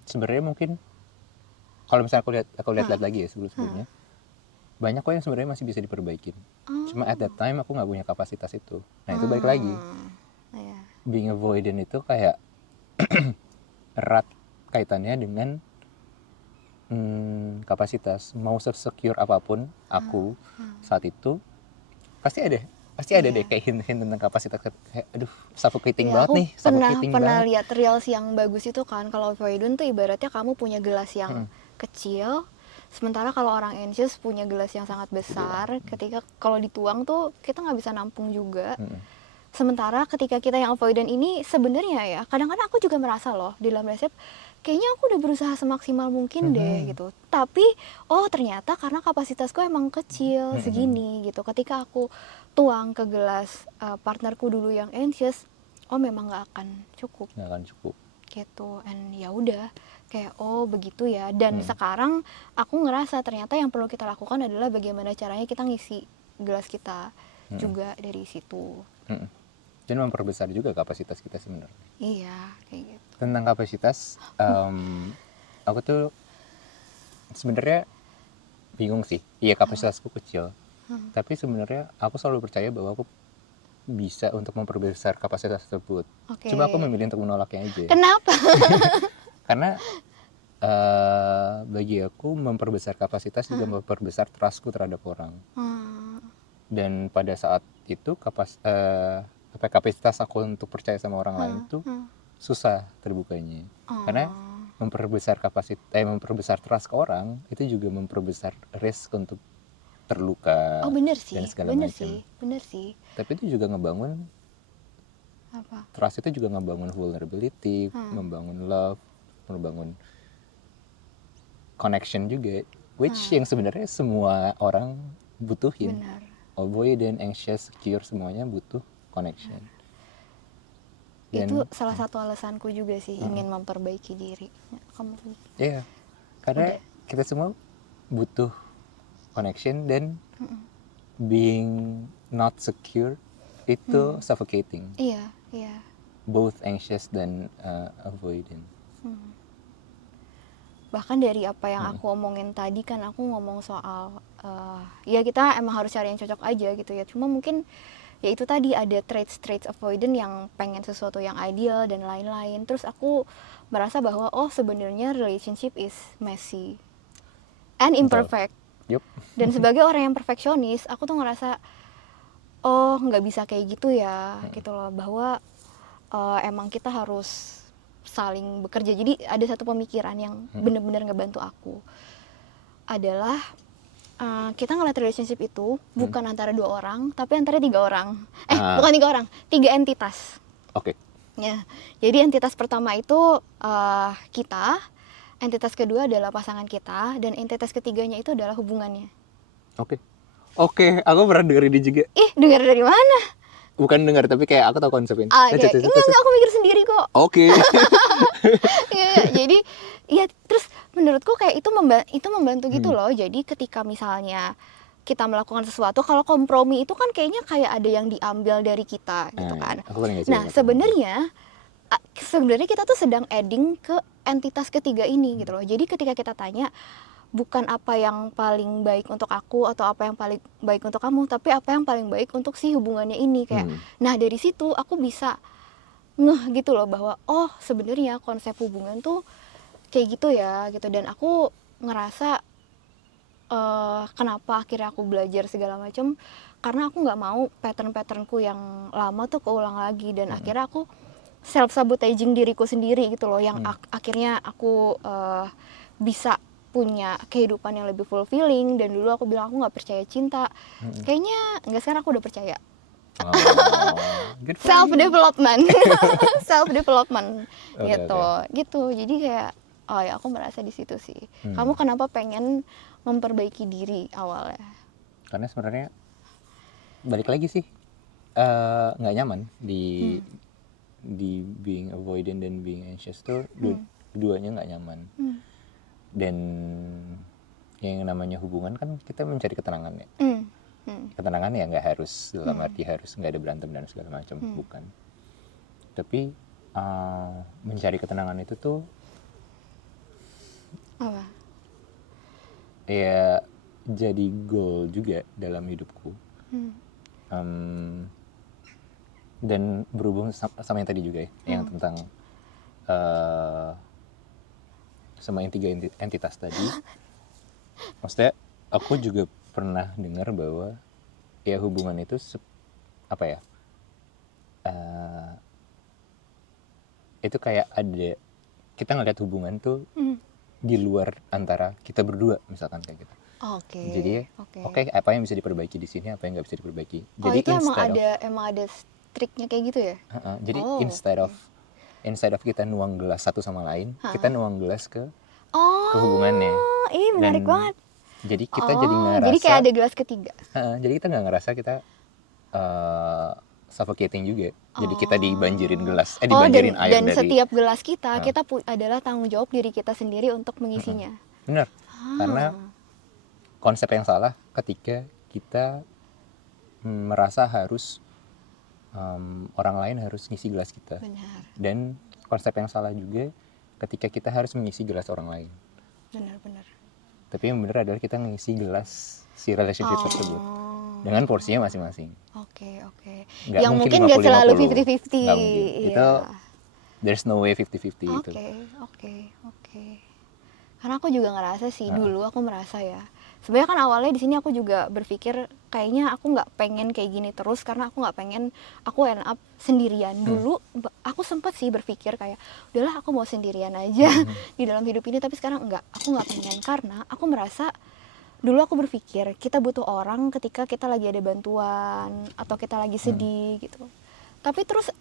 Sebenarnya mungkin kalau misalnya aku lihat lagi ya sebelumnya, banyak kok yang sebenarnya masih bisa diperbaikin. Cuma at that time aku nggak punya kapasitas itu. Nah itu balik lagi, Iya. being avoidant itu kayak erat kaitannya dengan kapasitas. Mau secure apapun aku saat itu, pasti ada deh kayak hint-hint tentang kapasitas, kayak aduh suffocating Iya, banget aku nih, suffocating pernah banget. lihat reels yang bagus itu kan, kalau avoidant tuh ibaratnya kamu punya gelas yang kecil, sementara kalau orang anxious punya gelas yang sangat besar. Ketika kalau dituang tuh kita nggak bisa nampung juga. Sementara ketika kita yang avoidant ini, sebenarnya ya kadang-kadang aku juga merasa loh di dalam relationship, kayaknya aku udah berusaha semaksimal mungkin deh gitu, tapi oh ternyata karena kapasitasku emang kecil segini gitu. Ketika aku tuang ke gelas partnerku dulu yang anxious, oh memang nggak akan cukup Nggak akan cukup. gitu. And ya udah, kayak oh begitu ya. Dan sekarang aku ngerasa ternyata yang perlu kita lakukan adalah bagaimana caranya kita ngisi gelas kita juga dari situ. Dan memperbesar juga kapasitas kita sebenarnya. Iya, kayak gitu. Tentang kapasitas, aku tuh sebenarnya bingung sih. Iya, kapasitasku kecil, tapi sebenarnya aku selalu percaya bahwa aku bisa untuk memperbesar kapasitas tersebut. Oke. Cuma aku memilih untuk menolaknya aja. Kenapa? Karena bagi aku memperbesar kapasitas juga memperbesar trustku terhadap orang. Dan pada saat itu kapasitas aku untuk percaya sama orang lain tuh susah terbukanya. Karena memperbesar memperbesar trust ke orang itu juga memperbesar risk untuk terluka. Oh bener sih, dan segala bener macam. sih, bener sih. Tapi itu juga ngebangun Apa? trust, itu juga ngebangun vulnerability, membangun love, membangun connection juga, which yang sebenarnya semua orang butuhin. Benar. Avoidant, anxious, secure, semuanya butuh connection. Itu salah satu alasanku juga sih, ingin memperbaiki diri. Ya, kamu Iya, karena kita semua butuh connection, dan being not secure itu suffocating. Iya, iya. Both anxious dan avoidant. Bahkan dari apa yang aku omongin tadi kan, aku ngomong soal ya kita emang harus cari yang cocok aja gitu ya. Cuma mungkin ya itu tadi ada traits avoidant yang pengen sesuatu yang ideal dan lain-lain. Terus aku merasa bahwa oh sebenarnya relationship is messy and imperfect. Yup. Dan sebagai orang yang perfeksionis, aku tuh ngerasa oh nggak bisa kayak gitu ya gitu loh, bahwa emang kita harus saling bekerja. Jadi ada satu pemikiran yang benar-benar ngebantu aku adalah kita ngeliat relationship itu bukan antara 2 orang, tapi antara 3 orang. Bukan 3 orang, 3 entitas. Oke. Ya, jadi entitas pertama itu kita, entitas kedua adalah pasangan kita, dan entitas ketiganya itu adalah hubungannya. Oke. Oke, aku pernah denger ini juga. Ih, dengar dari mana? Bukan dengar, tapi kayak aku tahu konsepnya. Ah, Lanjut, kayak, lanjut, enggak, lanjut. aku mikir sendiri kok. Oke. Iya, jadi ya terus menurutku kayak itu membantu gitu Hmm. loh. Jadi ketika misalnya kita melakukan sesuatu, kalau kompromi itu kan kayaknya kayak ada yang diambil dari kita gitu Nah, kan. aku paling gak suka Nah, kata ngomong. sebenarnya kita tuh sedang adding ke entitas ketiga ini gitu loh. Jadi ketika kita tanya bukan apa yang paling baik untuk aku atau apa yang paling baik untuk kamu, tapi apa yang paling baik untuk si hubungannya ini kayak. Hmm. Nah, dari situ aku bisa ngeh gitu loh bahwa oh sebenarnya konsep hubungan tuh kayak gitu ya gitu, dan aku ngerasa kenapa akhirnya aku belajar segala macam karena aku nggak mau pattern-patternku yang lama tuh keulang lagi, dan akhirnya aku self sabotaging diriku sendiri gitu loh yang akhirnya aku bisa punya kehidupan yang lebih fulfilling. Dan dulu aku bilang aku nggak percaya cinta, kayaknya nggak, sekarang aku udah percaya. Oh, good for Self you. development self development Oke, gitu oke. gitu. Jadi kayak oh ya, aku merasa di situ sih. Hmm. Kamu kenapa pengen memperbaiki diri awalnya? Karena sebenarnya balik lagi sih, nggak nyaman di being avoidant dan being anxious tuh keduanya nggak nyaman. Dan yang namanya hubungan kan kita mencari ketenangan ya. Ketenangan ya nggak harus dalam arti harus nggak ada berantem dan segala macam, bukan. Tapi mencari ketenangan itu tuh Apa? ya jadi goal juga dalam hidupku. Dan berhubung sama yang tadi juga ya, yang tentang sama yang tiga entitas tadi. Maksudnya aku juga pernah dengar bahwa ya hubungan itu apa ya, itu kayak ada, kita ngeliat hubungan tuh di luar antara kita berdua misalkan kayak gitu. Oke. Jadi oke, apa yang bisa diperbaiki di sini, apa yang nggak bisa diperbaiki. Oh, Jadi itu emang ada triknya kayak gitu ya? jadi Oh, instead of kita nuang gelas satu sama lain, kita nuang gelas ke hubungannya. Oh, ih menarik Dan banget. jadi kita jadi Oh, jadi kayak ngerasa, ada gelas ketiga. jadi kita nggak ngerasa kita suffocating juga. Jadi kita dibanjirin gelas, Oh, dibanjirin air dan dari. setiap gelas kita adalah tanggung jawab diri kita sendiri untuk mengisinya. Benar. Karena konsep yang salah ketika kita merasa harus orang lain harus ngisi gelas kita. Benar. Dan konsep yang salah juga ketika kita harus mengisi gelas orang lain. Benar. Tapi yang benar adalah kita mengisi gelas si relationship tersebut dengan porsinya masing-masing. Oke. Nggak Yang mungkin mungkin nggak selalu 50-50. 50-50. Nggak mungkin. Iya. Itu there's no way 50-50 itu. Oke. Karena aku juga ngerasa sih, dulu aku merasa ya. Sebenarnya kan awalnya di sini aku juga berpikir kayaknya aku nggak pengen kayak gini terus, karena aku nggak pengen aku end up sendirian. Dulu aku sempat sih berpikir kayak udahlah aku mau sendirian aja di dalam hidup ini, tapi sekarang enggak, aku nggak pengen karena aku merasa dulu aku berpikir kita butuh orang ketika kita lagi ada bantuan atau kita lagi sedih gitu. Tapi terus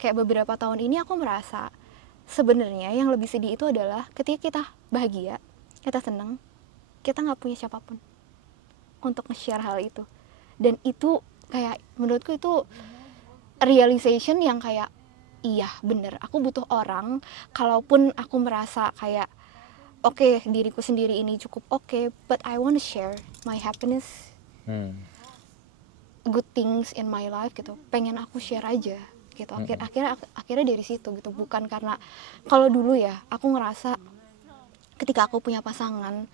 kayak beberapa tahun ini aku merasa sebenarnya yang lebih sedih itu adalah ketika kita bahagia, kita senang, kita nggak punya siapapun untuk nge-share hal itu. Dan itu kayak menurutku itu realization yang kayak iya bener, aku butuh orang. Kalaupun aku merasa kayak oke, diriku sendiri ini cukup oke, but I want to share my happiness, good things in my life gitu, pengen aku share aja gitu. Akhirnya dari situ gitu, bukan karena kalau dulu ya aku ngerasa ketika aku punya pasangan,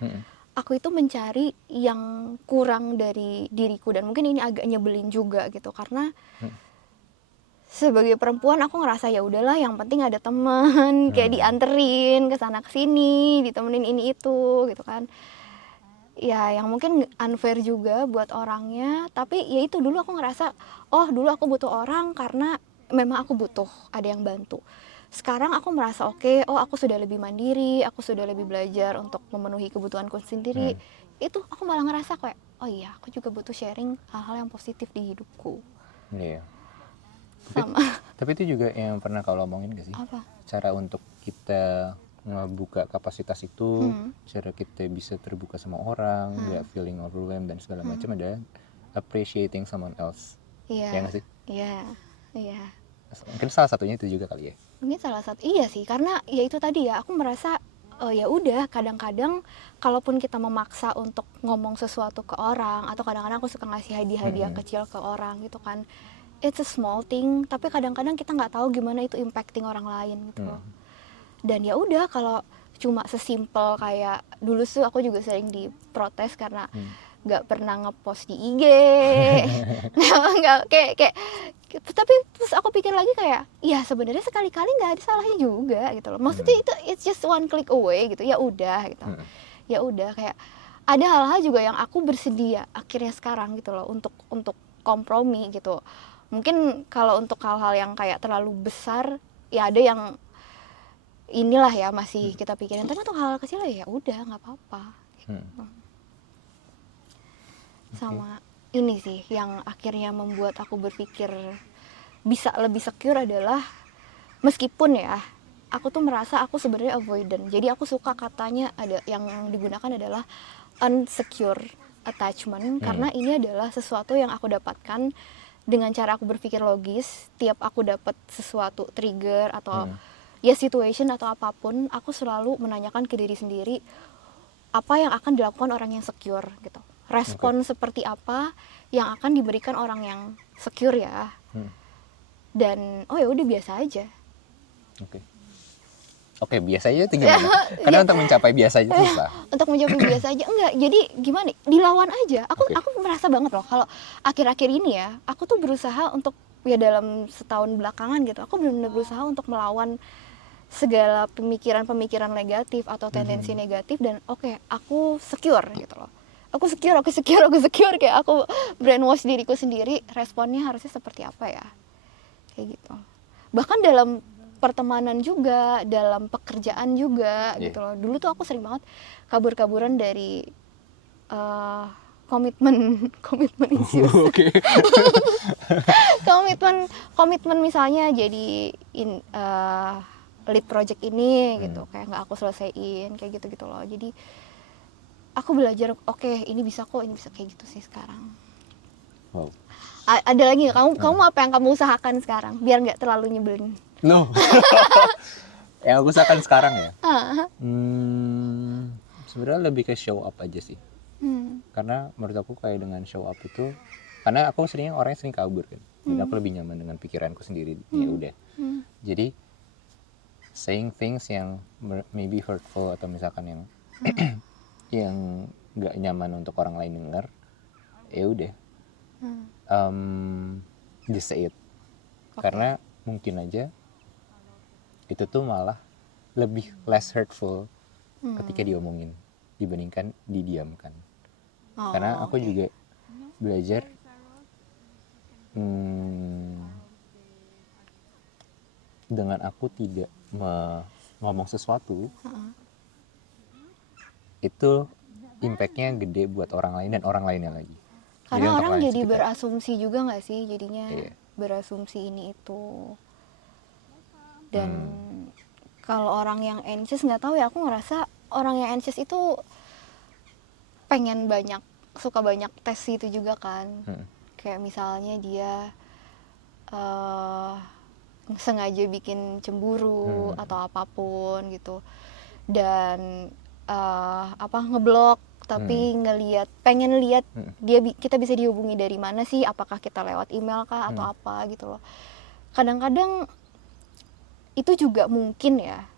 aku itu mencari yang kurang dari diriku, dan mungkin ini agak nyebelin juga gitu karena sebagai perempuan aku ngerasa ya udahlah yang penting ada teman, kayak dianterin ke sana ke sini, ditemenin ini itu gitu kan. Ya yang mungkin unfair juga buat orangnya, tapi ya itu dulu aku ngerasa oh dulu aku butuh orang karena memang aku butuh ada yang bantu. Sekarang aku merasa oke, oh aku sudah lebih mandiri, aku sudah lebih belajar untuk memenuhi kebutuhanku sendiri. Itu aku malah ngerasa kayak oh iya aku juga butuh sharing hal-hal yang positif di hidupku. Iya. Sama. Tapi itu juga yang pernah kau omongin gak sih? Apa? Cara untuk kita ngebuka kapasitas itu, cara kita bisa terbuka sama orang, nggak feeling overwhelmed dan segala macam adalah appreciating someone else. Iya. Ya nggak sih? Iya. Mungkin salah satunya itu juga kali ya. Mungkin salah satu, iya sih, karena ya itu tadi ya, aku merasa ya udah, kadang-kadang kalaupun kita memaksa untuk ngomong sesuatu ke orang, atau kadang-kadang aku suka ngasih hadiah-hadiah kecil ke orang gitu kan, it's a small thing, tapi kadang-kadang kita nggak tahu gimana itu impacting orang lain gitu loh. Dan ya udah, kalau cuma sesimpel kayak dulu tuh aku juga sering diprotes karena nggak pernah ngepost di IG, nggak kayak tapi terus aku pikir lagi kayak ya sebenarnya sekali-kali nggak ada salahnya juga gitu loh, maksudnya itu it's just one click away gitu, ya udah gitu. Ya udah, kayak ada hal-hal juga yang aku bersedia akhirnya sekarang gitu loh untuk kompromi gitu. Mungkin kalau untuk hal-hal yang kayak terlalu besar ya ada yang inilah ya masih kita pikirin, tapi untuk hal kecil ya udah nggak apa-apa gitu. Sama ini sih yang akhirnya membuat aku berpikir bisa lebih secure adalah, meskipun ya aku tuh merasa aku sebenarnya avoidant, jadi aku suka katanya ada yang digunakan adalah unsecure attachment, karena ini adalah sesuatu yang aku dapatkan dengan cara aku berpikir logis. Tiap aku dapat sesuatu trigger atau ya situation atau apapun, aku selalu menanyakan ke diri sendiri apa yang akan dilakukan orang yang secure gitu, respon seperti apa yang akan diberikan orang yang secure ya. Dan oh ya udah biasa aja. Oke, biasa aja itu gimana? Karena untuk mencapai biasa aja susah. Untuk mencapai biasa aja enggak, jadi gimana, dilawan aja. Aku merasa banget loh kalau akhir-akhir ini ya, aku tuh berusaha untuk ya dalam setahun belakangan gitu, aku benar-benar berusaha untuk melawan segala pemikiran-pemikiran negatif atau tendensi negatif, dan aku secure gitu loh. Aku secure, kayak aku brainwash diriku sendiri, responnya harusnya seperti apa ya, kayak gitu. Bahkan dalam pertemanan juga, dalam pekerjaan juga gitu loh. Dulu tuh aku sering banget kabur-kaburan dari komitmen issues. komitmen misalnya jadi lead project ini gitu, kayak nggak aku selesaiin, kayak gitu loh. Jadi aku belajar, ini bisa kok, ini bisa, kayak gitu sih sekarang. Wow. Ada lagi nggak kamu apa yang kamu usahakan sekarang biar nggak terlalu nyebelin? No. Yang aku usahakan sekarang ya. Sebenarnya lebih ke show up aja sih. Karena menurut aku kayak dengan show up itu, karena aku orangnya sering kabur kan. Dan aku lebih nyaman dengan pikiranku sendiri. Ya udah. Jadi saying things yang maybe hurtful atau misalkan yang yang nggak nyaman untuk orang lain dengar, ya udah. Just say it. Karena mungkin aja itu tuh malah lebih less hurtful ketika diomongin dibandingkan didiamkan. Karena aku juga belajar dengan aku tidak ngomong sesuatu itu impactnya gede buat orang lain dan orang lainnya lagi. Karena orang jadi berasumsi juga nggak sih, jadinya berasumsi ini itu. Dan kalau orang yang anxious, nggak tahu ya, aku ngerasa orang yang anxious itu suka banyak tes itu juga kan. Kayak misalnya dia sengaja bikin cemburu atau apapun gitu, dan ngeblok, tapi pengen lihat kita bisa dihubungi dari mana sih, apakah kita lewat email kah atau apa gitu loh. Kadang-kadang itu juga mungkin ya,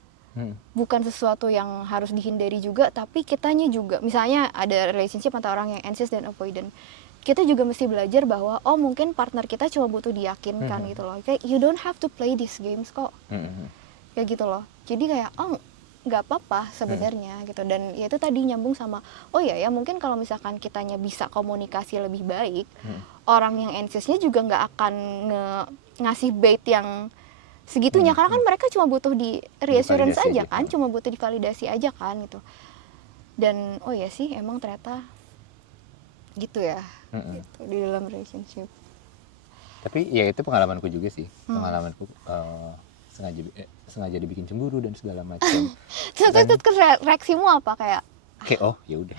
bukan sesuatu yang harus dihindari juga, tapi kitanya juga, misalnya ada relationship antara orang yang anxious dan avoidant, kita juga mesti belajar bahwa mungkin partner kita cuma butuh diyakinkan gitu loh, kayak you don't have to play these games kok, kayak gitu loh. Jadi kayak nggak apa-apa sebenarnya gitu. Dan ya itu tadi nyambung sama ya mungkin kalau misalkan kitanya bisa komunikasi lebih baik, orang yang anxiousnya juga nggak akan ngasih bait yang segitunya, karena kan mereka cuma butuh di reassurance aja kan, cuma butuh divalidasi aja kan gitu. Dan ya sih, emang ternyata gitu ya, gitu, di dalam relationship. Tapi ya itu pengalamanku juga sih, pengalamanku sengaja dibikin cemburu dan segala macam. Terus reaksimu apa kayak? Kayak oh ya udah.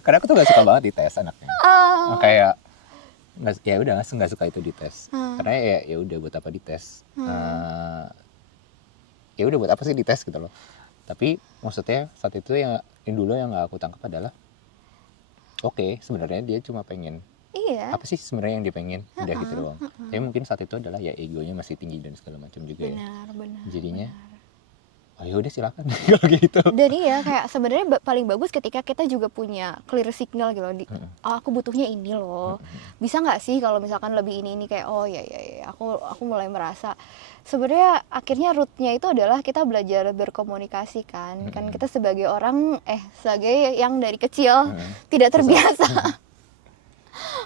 Karena aku tuh gak suka banget dites anaknya. Kayak ya udah nggak suka itu dites. Karena ya udah buat apa dites? Ya udah buat apa sih dites gitu loh. Tapi maksudnya saat itu yang dulu yang gak aku tangkap adalah oke, sebenarnya dia cuma pengen apa sih sebenarnya yang dia pengen, udah gitu doang. Tapi mungkin saat itu adalah ya egonya masih tinggi dan segala macam juga. Benar. Jadinya oh ya udah silakan kalau gitu. Dan iya kayak sebenarnya paling bagus ketika kita juga punya clear signal gitu loh. Oh aku butuhnya ini loh. Bisa nggak sih kalau misalkan lebih ini kayak oh ya aku mulai merasa sebenarnya akhirnya rootnya itu adalah kita belajar berkomunikasi kan. Kan kita sebagai orang sebagai yang dari kecil tidak terbiasa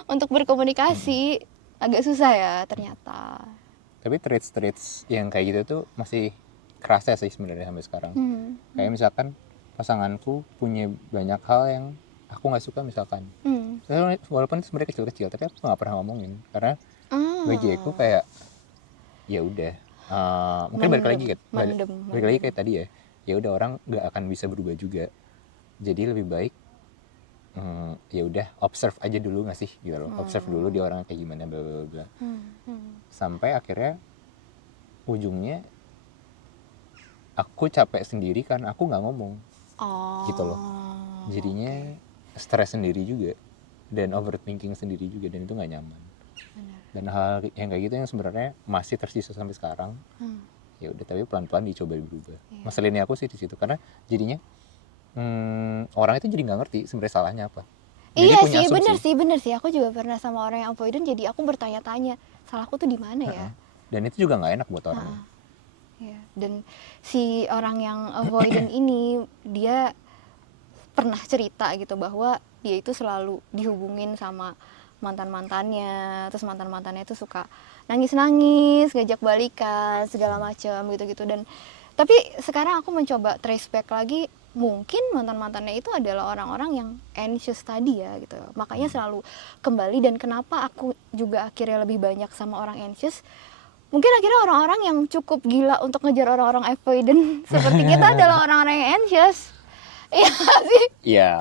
untuk berkomunikasi agak susah ya ternyata. Tapi traits yang kayak gitu tuh masih kerasa sih sebenarnya sampai sekarang. Kayak misalkan pasanganku punya banyak hal yang aku nggak suka misalkan. Walaupun itu sebenarnya kecil-kecil, tapi aku nggak pernah ngomongin karena bagi aku kayak ya udah. Mungkin balik lagi kayak tadi ya. Ya udah orang nggak akan bisa berubah juga. Jadi lebih baik ya udah observe aja dulu nggak sih gitu loh. Observe dulu dia orang kayak gimana bla bla bla. Sampai akhirnya ujungnya aku capek sendiri karena aku nggak ngomong gitu loh. Jadinya stres sendiri juga dan overthinking sendiri juga dan itu nggak nyaman. Dan hal yang kayak gitu yang sebenarnya masih tersisa sampai sekarang. Ya udah tapi pelan-pelan dicoba berubah. Masalahnya aku sih di situ karena jadinya orang itu jadi nggak ngerti sebenarnya salahnya apa. Jadi Iya punya sih, bener sih. Aku juga pernah sama orang yang avoidant, jadi aku bertanya-tanya salahku tuh di mana ya. Dan itu juga nggak enak buat orang. Ya. Dan si orang yang avoidant ini dia pernah cerita gitu bahwa dia itu selalu dihubungin sama mantan-mantannya, terus mantan-mantannya itu suka nangis-nangis, ngajak balikan, segala macam gitu-gitu. Dan tapi sekarang aku mencoba trace back lagi, mungkin mantan-mantannya itu adalah orang-orang yang anxious tadi ya gitu. Makanya selalu kembali. Dan kenapa aku juga akhirnya lebih banyak sama orang anxious, mungkin akhirnya orang-orang yang cukup gila untuk ngejar orang-orang avoidant seperti kita adalah orang-orang yang anxious. Iya sih. Iya,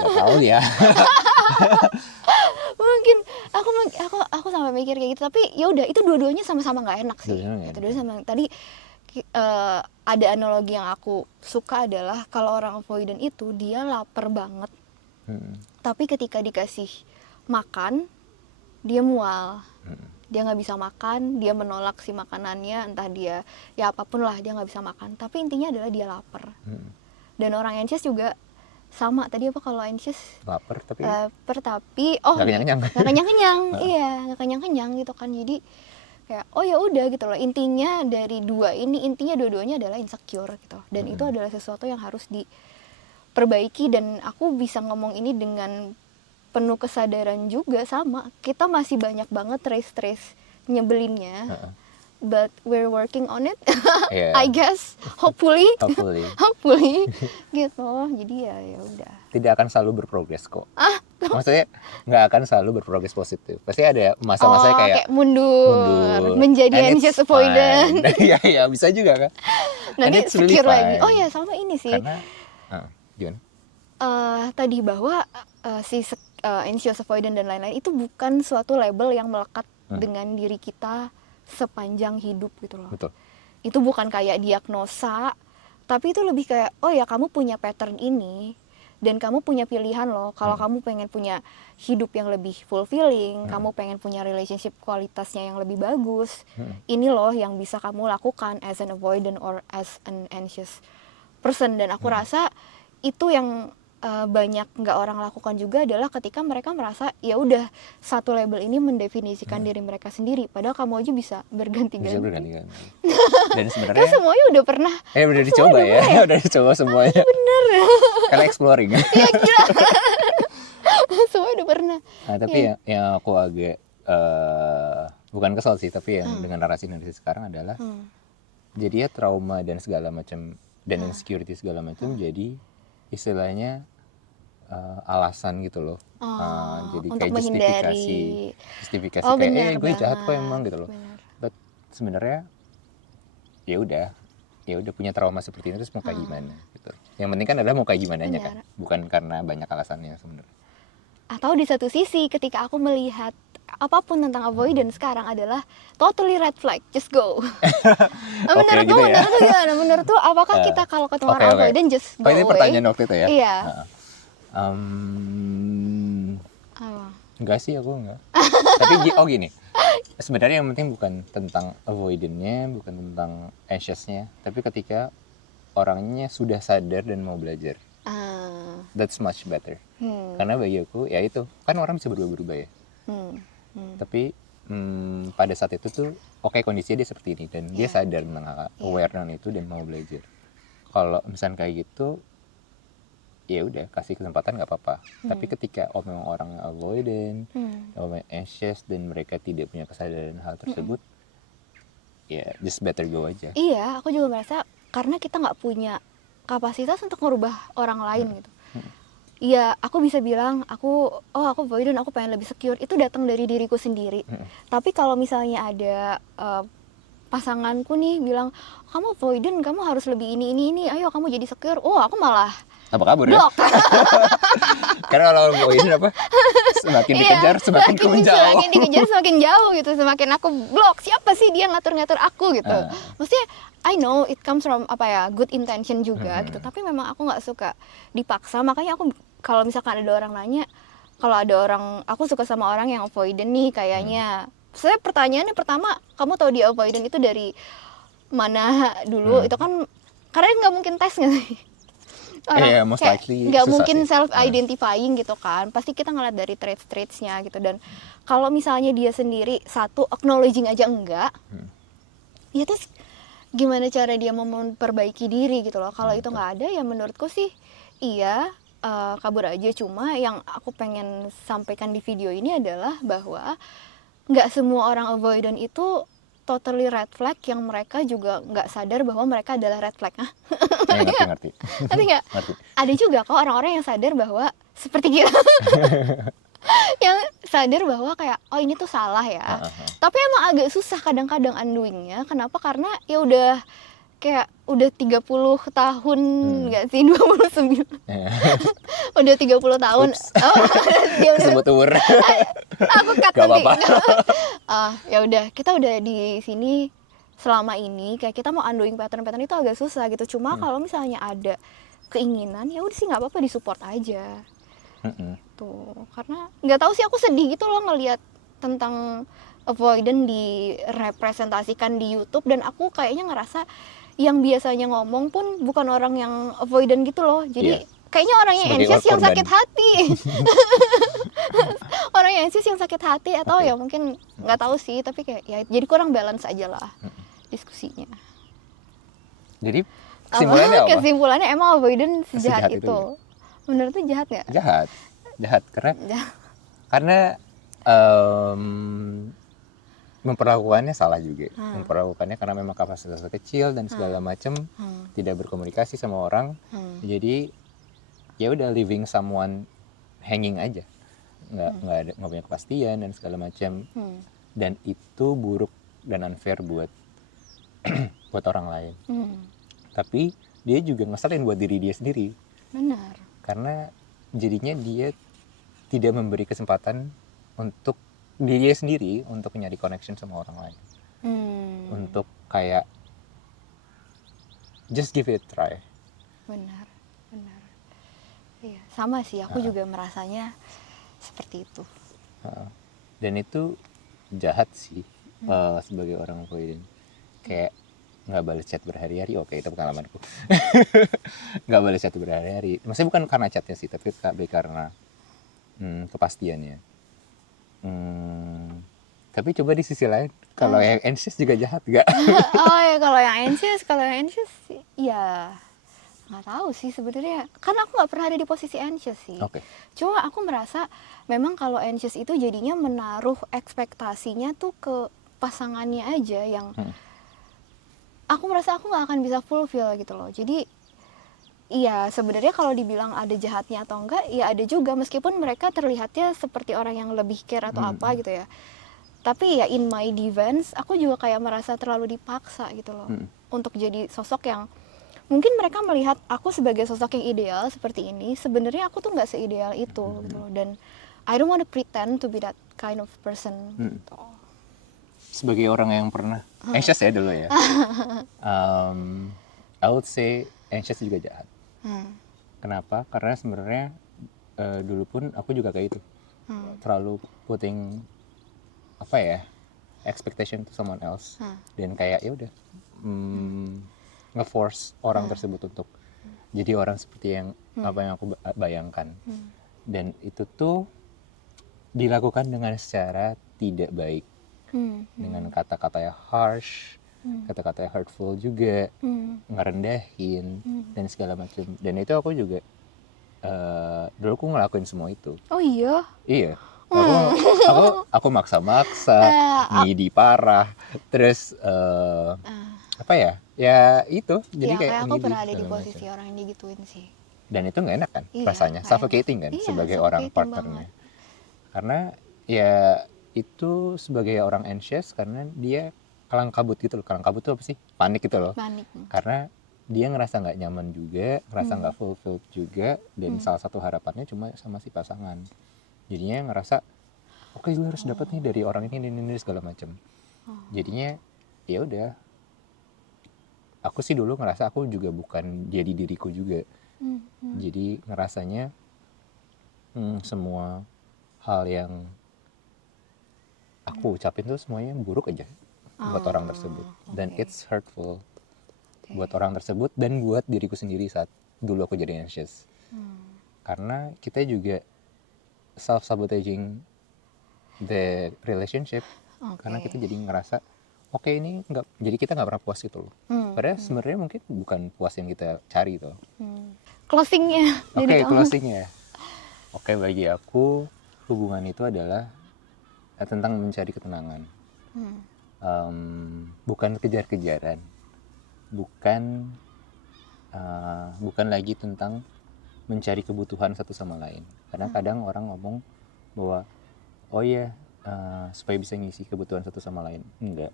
nggak tahu ya. Mungkin aku sampai mikir kayak gitu. Tapi ya udah itu dua-duanya sama-sama nggak enak sih. Dua-duanya sama. Tadi ada analogi yang aku suka adalah kalau orang avoidant itu dia lapar banget. Tapi ketika dikasih makan dia mual. Dia nggak bisa makan, dia menolak si makanannya, entah dia ya apapun lah dia nggak bisa makan. Tapi intinya adalah dia lapar. Dan orang anxious juga sama. Tadi apa kalau anxious? Lapar tapi nggak kenyang-kenyang. Iya, nggak kenyang-kenyang gitu kan. Jadi kayak oh ya udah gitu loh. Intinya dari intinya dua-duanya adalah insecure gitu. Dan itu adalah sesuatu yang harus diperbaiki. Dan aku bisa ngomong ini dengan penuh kesadaran juga sama. Kita masih banyak banget trace nyebelinnya. But we're working on it. I guess hopefully gitu. Jadi ya udah. Tidak akan selalu berprogres kok. Maksudnya nggak akan selalu berprogres positif. Pasti ada masa-masa kayak mundur menjadi anxious avoidant. Iya bisa juga kan. Nanti secure lagi. Oh ya sama ini sih. Karena gimana? Tadi bahwa si anxious avoidant dan lain-lain itu bukan suatu label yang melekat dengan diri kita sepanjang hidup gitu loh. Betul. Itu bukan kayak diagnosa, tapi itu lebih kayak oh ya kamu punya pattern ini dan kamu punya pilihan loh. Kalau kamu pengen punya hidup yang lebih fulfilling, kamu pengen punya relationship kualitasnya yang lebih bagus, ini loh yang bisa kamu lakukan as an avoidant or as an anxious person. Dan aku rasa itu yang banyak nggak orang lakukan juga adalah ketika mereka merasa ya udah satu label ini mendefinisikan diri mereka sendiri, padahal kamu aja bisa berganti-ganti. Dan sebenarnya semuanya udah pernah udah dicoba ya. Udah dicoba semuanya. Bener. Karena exploring. Iya gila. Semuanya udah pernah. Nah, tapi yang aku agak bukan kesal sih, tapi yang dengan narasi sekarang adalah jadi ya trauma dan segala macam dan insecurity segala macam jadi istilahnya alasan gitu loh. Jadi untuk kayak justifikasi kayak gue jahat kok emang gitu loh. But sebenarnya ya udah punya trauma seperti ini terus mau kayak gimana gitu. Yang penting kan adalah mau kayak gimananya kan, bukan karena banyak alasannya sebenarnya. Atau di satu sisi ketika aku melihat apapun tentang avoidance sekarang adalah totally red flag, just go. Menurut gitu ya. menurut gimana? Menurut tuh apakah kita kalau ketemu orang avoidance just go ini away? pertanyaan waktu itu ya? Iya. Enggak sih, aku enggak. Tapi gini, sebenarnya yang penting bukan tentang avoidance-nya, bukan tentang anxious-nya, tapi ketika orangnya sudah sadar dan mau belajar. That's much better. Karena bagi aku ya itu kan orang bisa berubah-ubah ya. Tapi pada saat itu tuh kondisinya dia seperti ini dan dia sadar tentang aware dengan itu dan mau belajar. Kalau misalnya kayak gitu ya udah kasih kesempatan nggak apa-apa. Tapi ketika memang orang avoidant, orang anxious dan mereka tidak punya kesadaran hal tersebut, ya just better go aja. Iya, aku juga merasa karena kita nggak punya kapasitas untuk merubah orang lain gitu. Iya, aku bisa bilang aku avoidant, aku pengen lebih secure, itu datang dari diriku sendiri. Tapi kalau misalnya ada pasanganku nih bilang kamu avoidant, kamu harus lebih ini, ayo kamu jadi secure, aku malah apa kabur ya? Karena kalau avoidant apa? Semakin dikejar semakin menjauh. Semakin dikejar semakin jauh gitu, semakin aku blok. Siapa sih dia ngatur-ngatur aku gitu? Maksudnya I know it comes from good intention juga gitu. Tapi memang aku nggak suka dipaksa. Makanya aku kalau misalkan ada orang nanya, kalau ada orang aku suka sama orang yang avoidant nih kayaknya. Saya pertanyaannya pertama, kamu tahu dia avoidant itu dari mana dulu? Itu kan karena nggak mungkin tes nggak sih? Most likely nggak mungkin self identifying gitu kan, pasti kita ngeliat dari traits-traitsnya gitu. Dan kalau misalnya dia sendiri satu acknowledging aja enggak, ya terus gimana cara dia mau memperbaiki diri gitu loh. Kalau itu nggak ada ya menurutku sih iya, kabur aja. Cuma yang aku pengen sampaikan di video ini adalah bahwa nggak semua orang avoidant itu totally red flag, yang mereka juga nggak sadar bahwa mereka adalah red flag. Ngerti. Ngerti nggak? Ada juga kok orang-orang yang sadar bahwa seperti kita, yang sadar bahwa kayak ini tuh salah ya. Tapi emang agak susah kadang-kadang undoingnya. Kenapa? Karena ya udah 30 tahun nggak sih, 29. Udah 30 tahun. Dia udah sebut umur. Aku cut Gak nanti. apa-apa. Ya udah, kita udah di sini selama ini, kayak kita mau undoing pattern-pattern itu agak susah gitu. Cuma kalau misalnya ada keinginan, ya udah sih nggak apa-apa, disupport aja. Tuh, karena nggak tahu sih, aku sedih gitu loh ngelihat tentang avoidant direpresentasikan di YouTube, dan aku kayaknya ngerasa yang biasanya ngomong pun bukan orang yang avoidant gitu loh. Jadi kayaknya orang yang anxious yang sakit hati. Orang yang anxious yang sakit hati, atau ya mungkin nggak tahu sih, tapi kayak ya jadi kurang balance aja lah diskusinya. Jadi kesimpulannya apa? Kesimpulannya emang avoidant sejahat itu. Menurut tuh jahat nggak? Jahat karena memperlakukannya salah juga. Memperlakukannya karena memang kapasitasnya kecil dan segala macam, tidak berkomunikasi sama orang. Jadi ya udah living someone hanging aja, nggak punya kepastian dan segala macam. Dan itu buruk dan unfair buat buat orang lain. Tapi dia juga ngeselin buat diri dia sendiri. Benar. Karena jadinya dia tidak memberi kesempatan untuk dirinya sendiri untuk nyari connection sama orang lain. Untuk kayak just give it a try. Benar. Iya, sama sih, aku juga merasanya seperti itu. Dan itu jahat sih sebagai orang avoidant. Kayak nggak balas chat berhari-hari, oke, itu pengalamanku. Nggak balas chat berhari-hari. Maksudnya bukan karena chatnya sih, tapi karena kepastiannya. Tapi coba di sisi lain, kalau yang anxious juga jahat gak? Kalau yang anxious ya nggak tahu sih sebenarnya. Kan aku nggak pernah ada di posisi anxious sih. Cuma aku merasa memang kalau anxious itu jadinya menaruh ekspektasinya tuh ke pasangannya aja, yang aku merasa aku nggak akan bisa fulfill gitu loh. Jadi iya, sebenarnya kalau dibilang ada jahatnya atau enggak, ya ada juga, meskipun mereka terlihatnya seperti orang yang lebih care atau apa gitu ya. Tapi ya in my defense, aku juga kayak merasa terlalu dipaksa gitu loh. Untuk jadi sosok yang mungkin mereka melihat aku sebagai sosok yang ideal seperti ini. Sebenarnya aku tuh nggak seideal itu gitu loh. Dan I don't want to pretend to be that kind of person gitu. Sebagai orang yang pernah anxious ya dulu ya, I would say anxious juga jahat. Kenapa? Karena sebenarnya dulu pun aku juga kayak itu, terlalu putting apa ya, expectation to someone else, dan kayak ya udah nge-force orang tersebut untuk jadi orang seperti yang apa yang aku bayangkan, dan itu tuh dilakukan dengan secara tidak baik, dengan kata-kata yang harsh, kata-kata yang hurtful juga, ngerendahin dan segala macam. Dan itu aku juga dulu aku ngelakuin semua itu. Oh iya? Iya. Aku maksa-maksa, needy parah, terus apa ya? Ya itu, jadi Ya, kayak kayak aku needy pernah ada di segala posisi macam. orang yang digituin sih. Dan itu nggak enak kan Iya, rasanya, nggak suffocating enak. kan Iya, sebagai orang suffocating partnernya. banget. Karena ya itu sebagai orang anxious karena dia kalang kabut gitu loh. Kalang kabut tuh apa sih? Panik gitu loh. Panik. Karena dia ngerasa nggak nyaman juga, ngerasa nggak fulfilled juga, dan salah satu harapannya cuma sama si pasangan. Jadinya ngerasa oke, gue harus dapat nih dari orang ini segala macam. Jadinya ya udah, aku sih dulu ngerasa aku juga bukan jadi diriku juga. Jadi ngerasanya semua hal yang aku ucapin tuh semuanya buruk aja buat orang tersebut, dan it's hurtful buat orang tersebut dan buat diriku sendiri saat dulu aku jadi anxious. Karena kita juga self sabotaging the relationship, karena kita jadi ngerasa oke, ini nggak, jadi kita nggak pernah puas gitu loh. Padahal sebenarnya mungkin bukan puas yang kita cari tuh. Closingnya. Oke, closingnya. Oke, bagi aku hubungan itu adalah tentang mencari ketenangan. Bukan kejar-kejaran, bukan lagi tentang mencari kebutuhan satu sama lain. Karena kadang orang ngomong bahwa oh iya, supaya bisa ngisi kebutuhan satu sama lain. Enggak.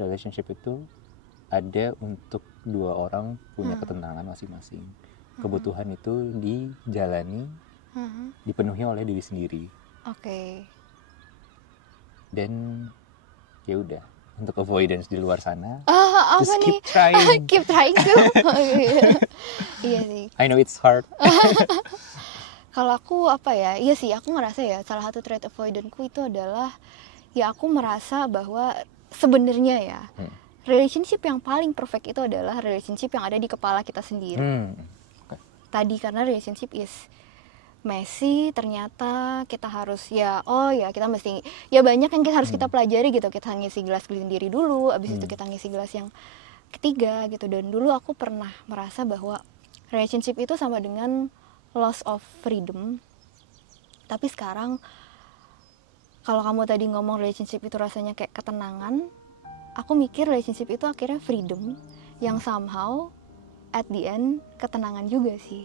Relationship itu ada untuk dua orang punya ketenangan masing-masing. Kebutuhan itu dijalani, dipenuhi oleh diri sendiri. Oke. Dan ya udah, untuk avoidance di luar sana, Apa just nih? keep trying. Keep trying to. Iya sih. I know it's hard. Kalau aku apa ya? Iya sih, aku ngerasa ya salah satu trait avoidantku itu adalah ya aku merasa bahwa sebenarnya ya relationship yang paling perfect itu adalah relationship yang ada di kepala kita sendiri. Tadi karena relationship is messy, ternyata kita harus ya kita mesti ya banyak yang harus kita pelajari gitu. Kita ngisi gelas sendiri dulu, abis itu kita ngisi gelas yang ketiga gitu. Dan dulu aku pernah merasa bahwa relationship itu sama dengan loss of freedom. Tapi sekarang kalau kamu tadi ngomong relationship itu rasanya kayak ketenangan, aku mikir relationship itu akhirnya freedom yang somehow at the end ketenangan juga sih.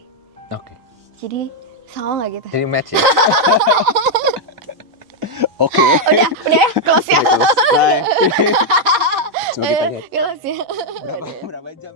Oke. Jadi sama nggak gitu? Jadi match ya. Oke. Udah ya, close ya. Bye. Coba kita lihat. Close ya. Berapa jam?